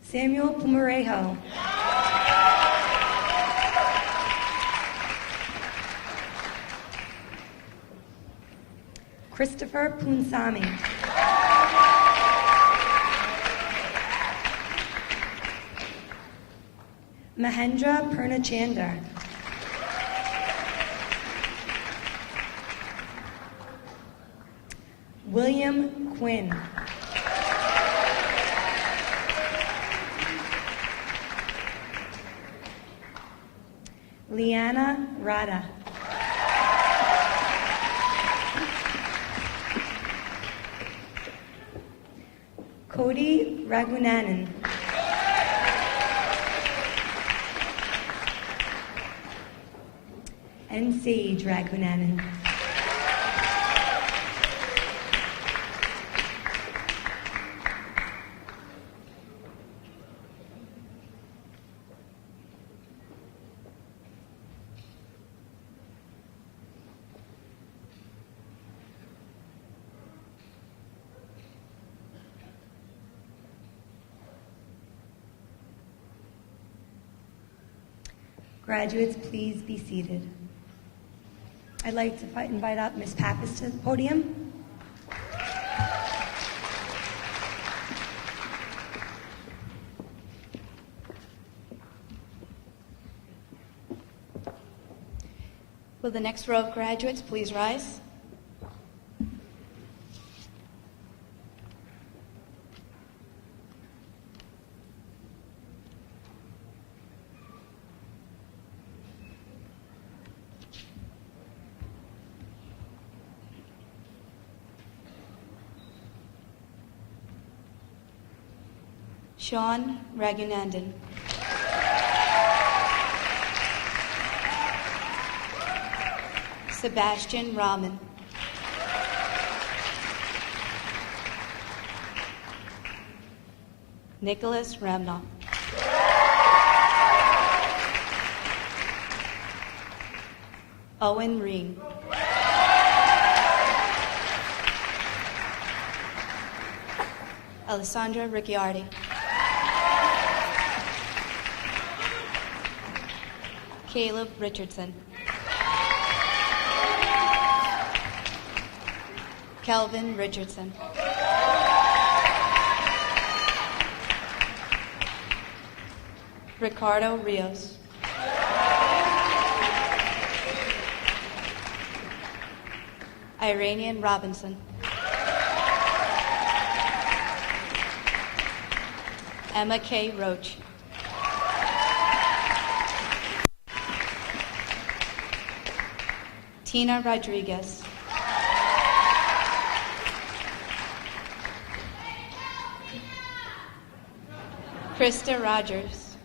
Samuel Pumarejo. Christopher Punsami. Mahendra Purnachandar. William Quinn. Liana Rada. Cody Ragunanan. And Sage Ragunanan. Graduates, please be seated. I'd like to invite up Ms. Pappas to the podium. Will the next row of graduates please rise? Sean Raghunandan. Sebastian Rahman. Nicholas Ramnoff. Owen Reen. Alessandra Ricciardi. Caleb Richardson. Kelvin Richardson. Ricardo Rios. Iranian Robinson. Emma K. Roach. Tina Rodriguez. Krista Rogers.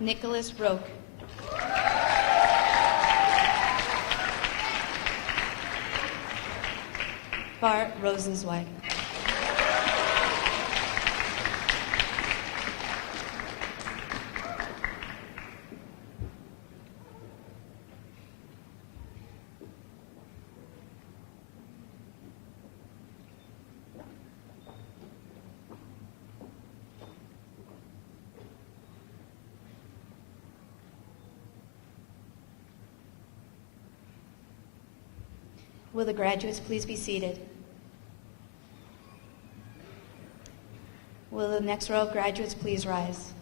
Nicholas Roque. Bart Rosenzweig. Will the graduates please be seated? Will the next row of graduates please rise?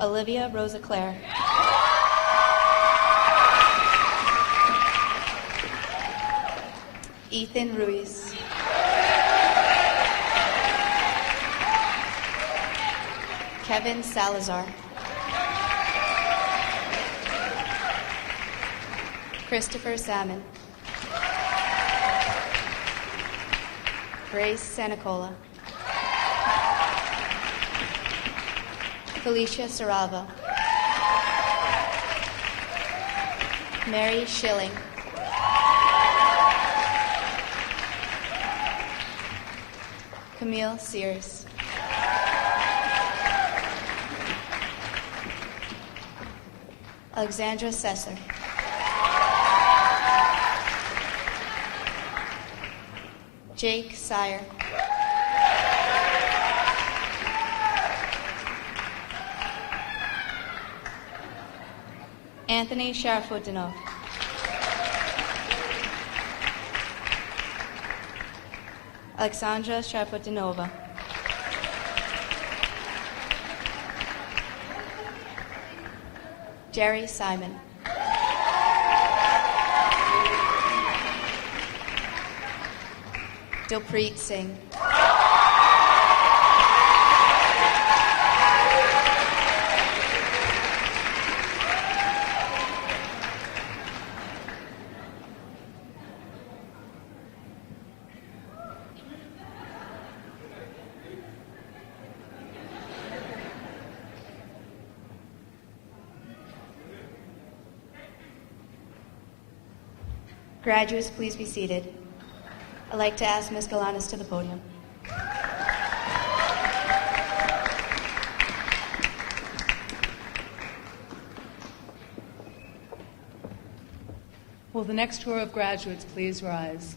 Olivia Rosa Claire. Ethan Ruiz. Kevin Salazar. Christopher Salmon. Grace Sanicola. Felicia Sarava. Mary Schilling. Camille Sears. Alexandra Sesser. Jake Sire. Anthony Sharafudinov. Alexandra Sharapotinova. Jerry Simon. Dilpreet Singh. Graduates, please be seated. I'd like to ask Ms. Galanis to the podium. Will the next row of graduates please rise?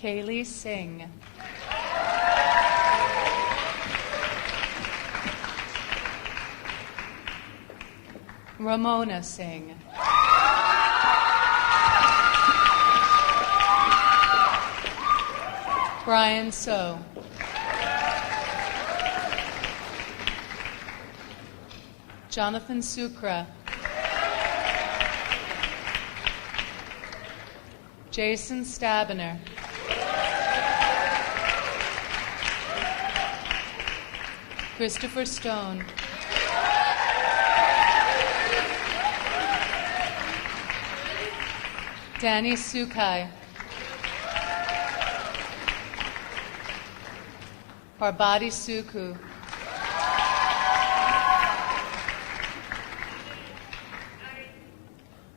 Kaylee Singh. Ramona Singh. Brian So. Jonathan Sukra. Jason Stabiner. Christopher Stone. Danny Sukai. Parbati Suku.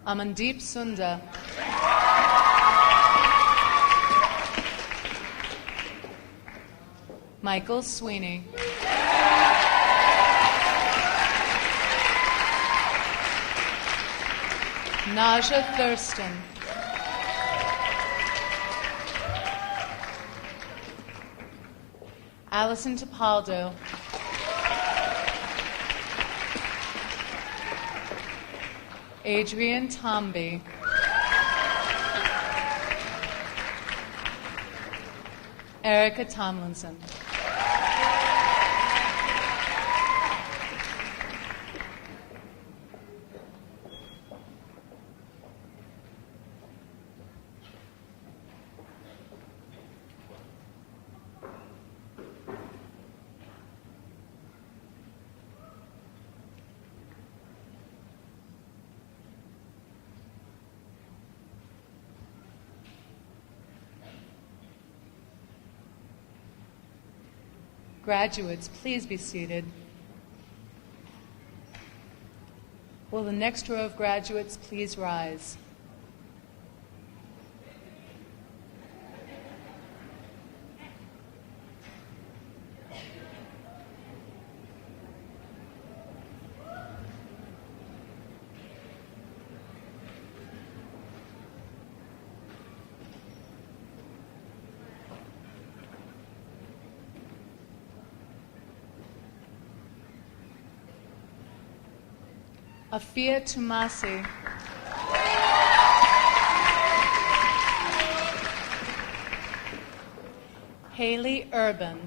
Amandeep Sunda. Michael Sweeney. Naja Thurston. Allison Tapaldo. Adrian Tomby. Erica Tomlinson. Graduates, please be seated. Will the next row of graduates please rise? Afia Tumasi. Haley Urban.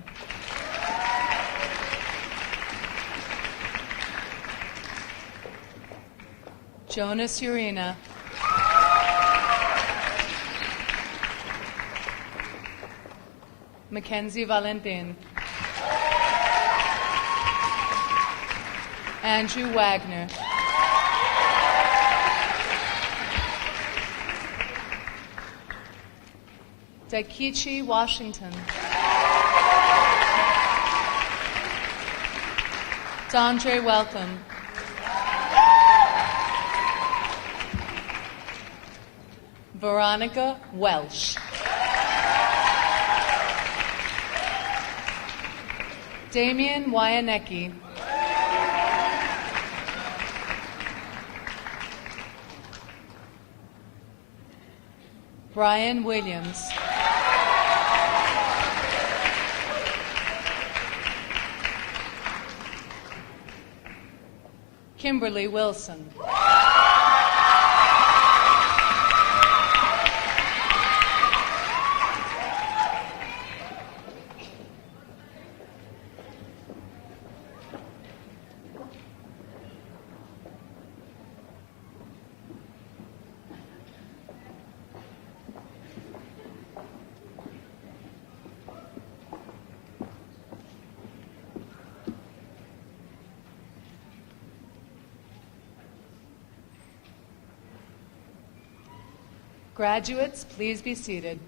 Jonas Urena. Mackenzie Valentin. Andrew Wagner. Daikichi Washington. Dondre Welcome. Veronica Welsh. Damian Wyanecki. Brian Williams. Kimberly Wilson. Graduates, please be seated.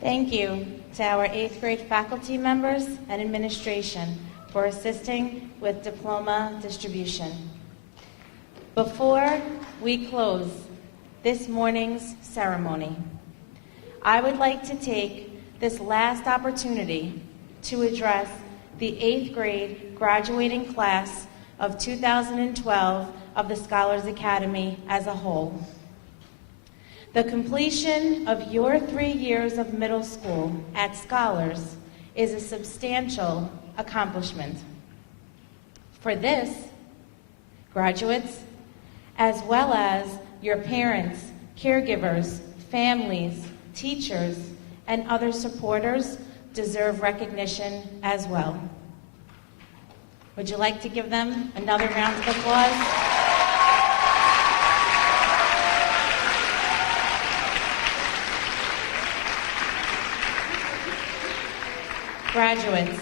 Thank you to our 8th grade faculty members and administration for assisting with diploma distribution. Before we close this morning's ceremony, I would like to take this last opportunity to address the 8th grade graduating class of 2012 of the Scholars Academy as a whole. The completion of your 3 years of middle school at Scholars is a substantial accomplishment. For this, graduates, as well as your parents, caregivers, families, teachers, and other supporters deserve recognition as well. Would you like to give them another round of applause? Graduates,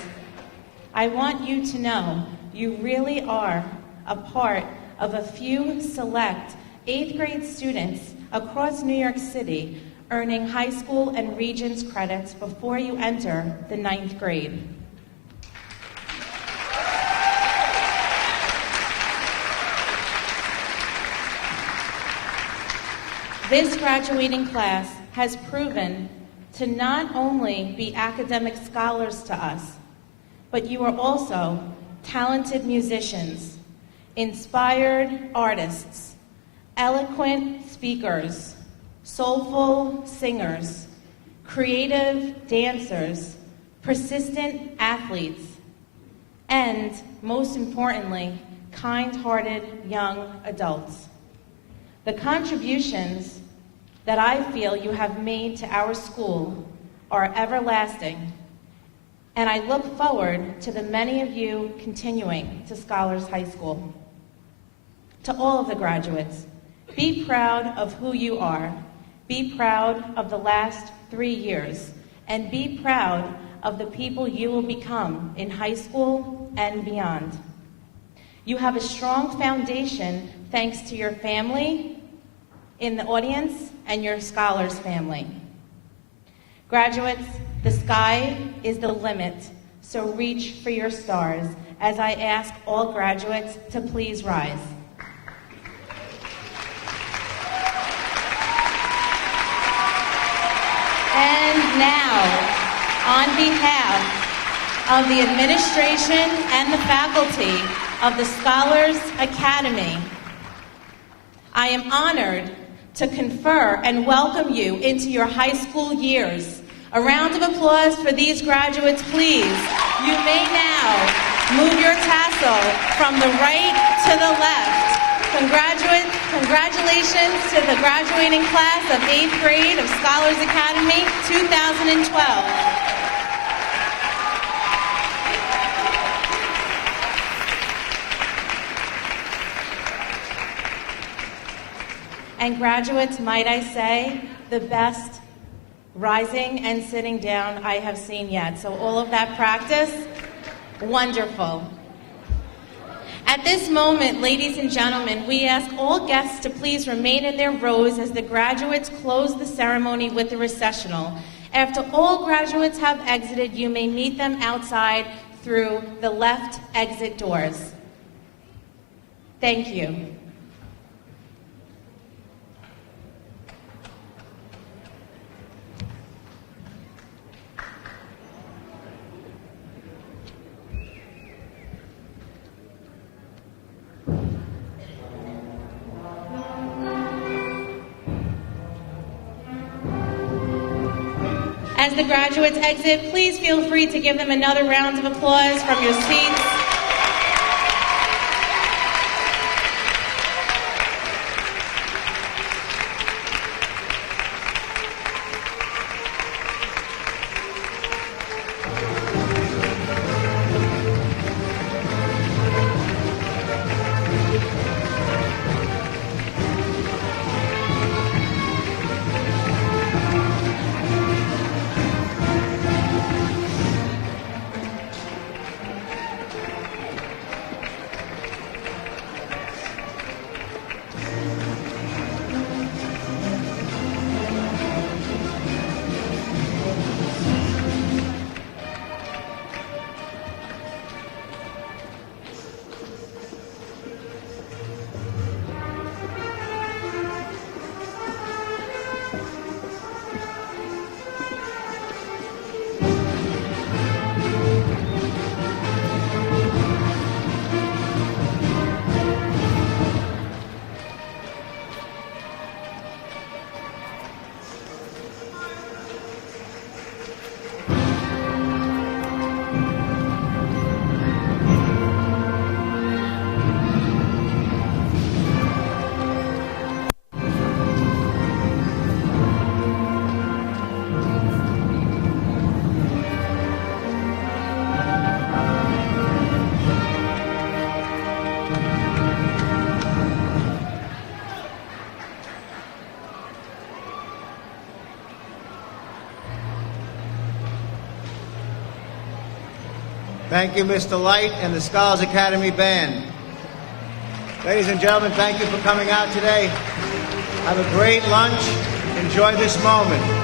I want you to know you really are a part of a few select 8th grade students across New York City earning high school and Regents credits before you enter the 9th grade. This graduating class has proven to not only be academic scholars to us, but you are also talented musicians, inspired artists, eloquent speakers, soulful singers, creative dancers, persistent athletes, and, most importantly, kind-hearted young adults. The contributions that I feel you have made to our school are everlasting, and I look forward to the many of you continuing to Scholars High School. To all of the graduates, be proud of who you are, be proud of the last 3 years, and be proud of the people you will become in high school and beyond. You have a strong foundation thanks to your family in the audience and your Scholars family. Graduates, the sky is the limit, so reach for your stars as I ask all graduates to please rise. And now, on behalf of the administration and the faculty of the Scholars Academy, I am honored to confer and welcome you into your high school years. A round of applause for these graduates, please. You may now move your tassel from the right to the left. Congratulations to the graduating class of 8th grade of Scholars Academy 2012. And graduates, might I say, the best rising and sitting down I have seen yet. So all of that practice, wonderful. At this moment, ladies and gentlemen, we ask all guests to please remain in their rows as the graduates close the ceremony with the recessional. After all graduates have exited, you may meet them outside through the left exit doors. Thank you. As the graduates exit, please feel free to give them another round of applause from your seats. Thank you, Mr. Light and the Scholars Academy Band. Ladies and gentlemen, thank you for coming out today. Have a great lunch. Enjoy this moment.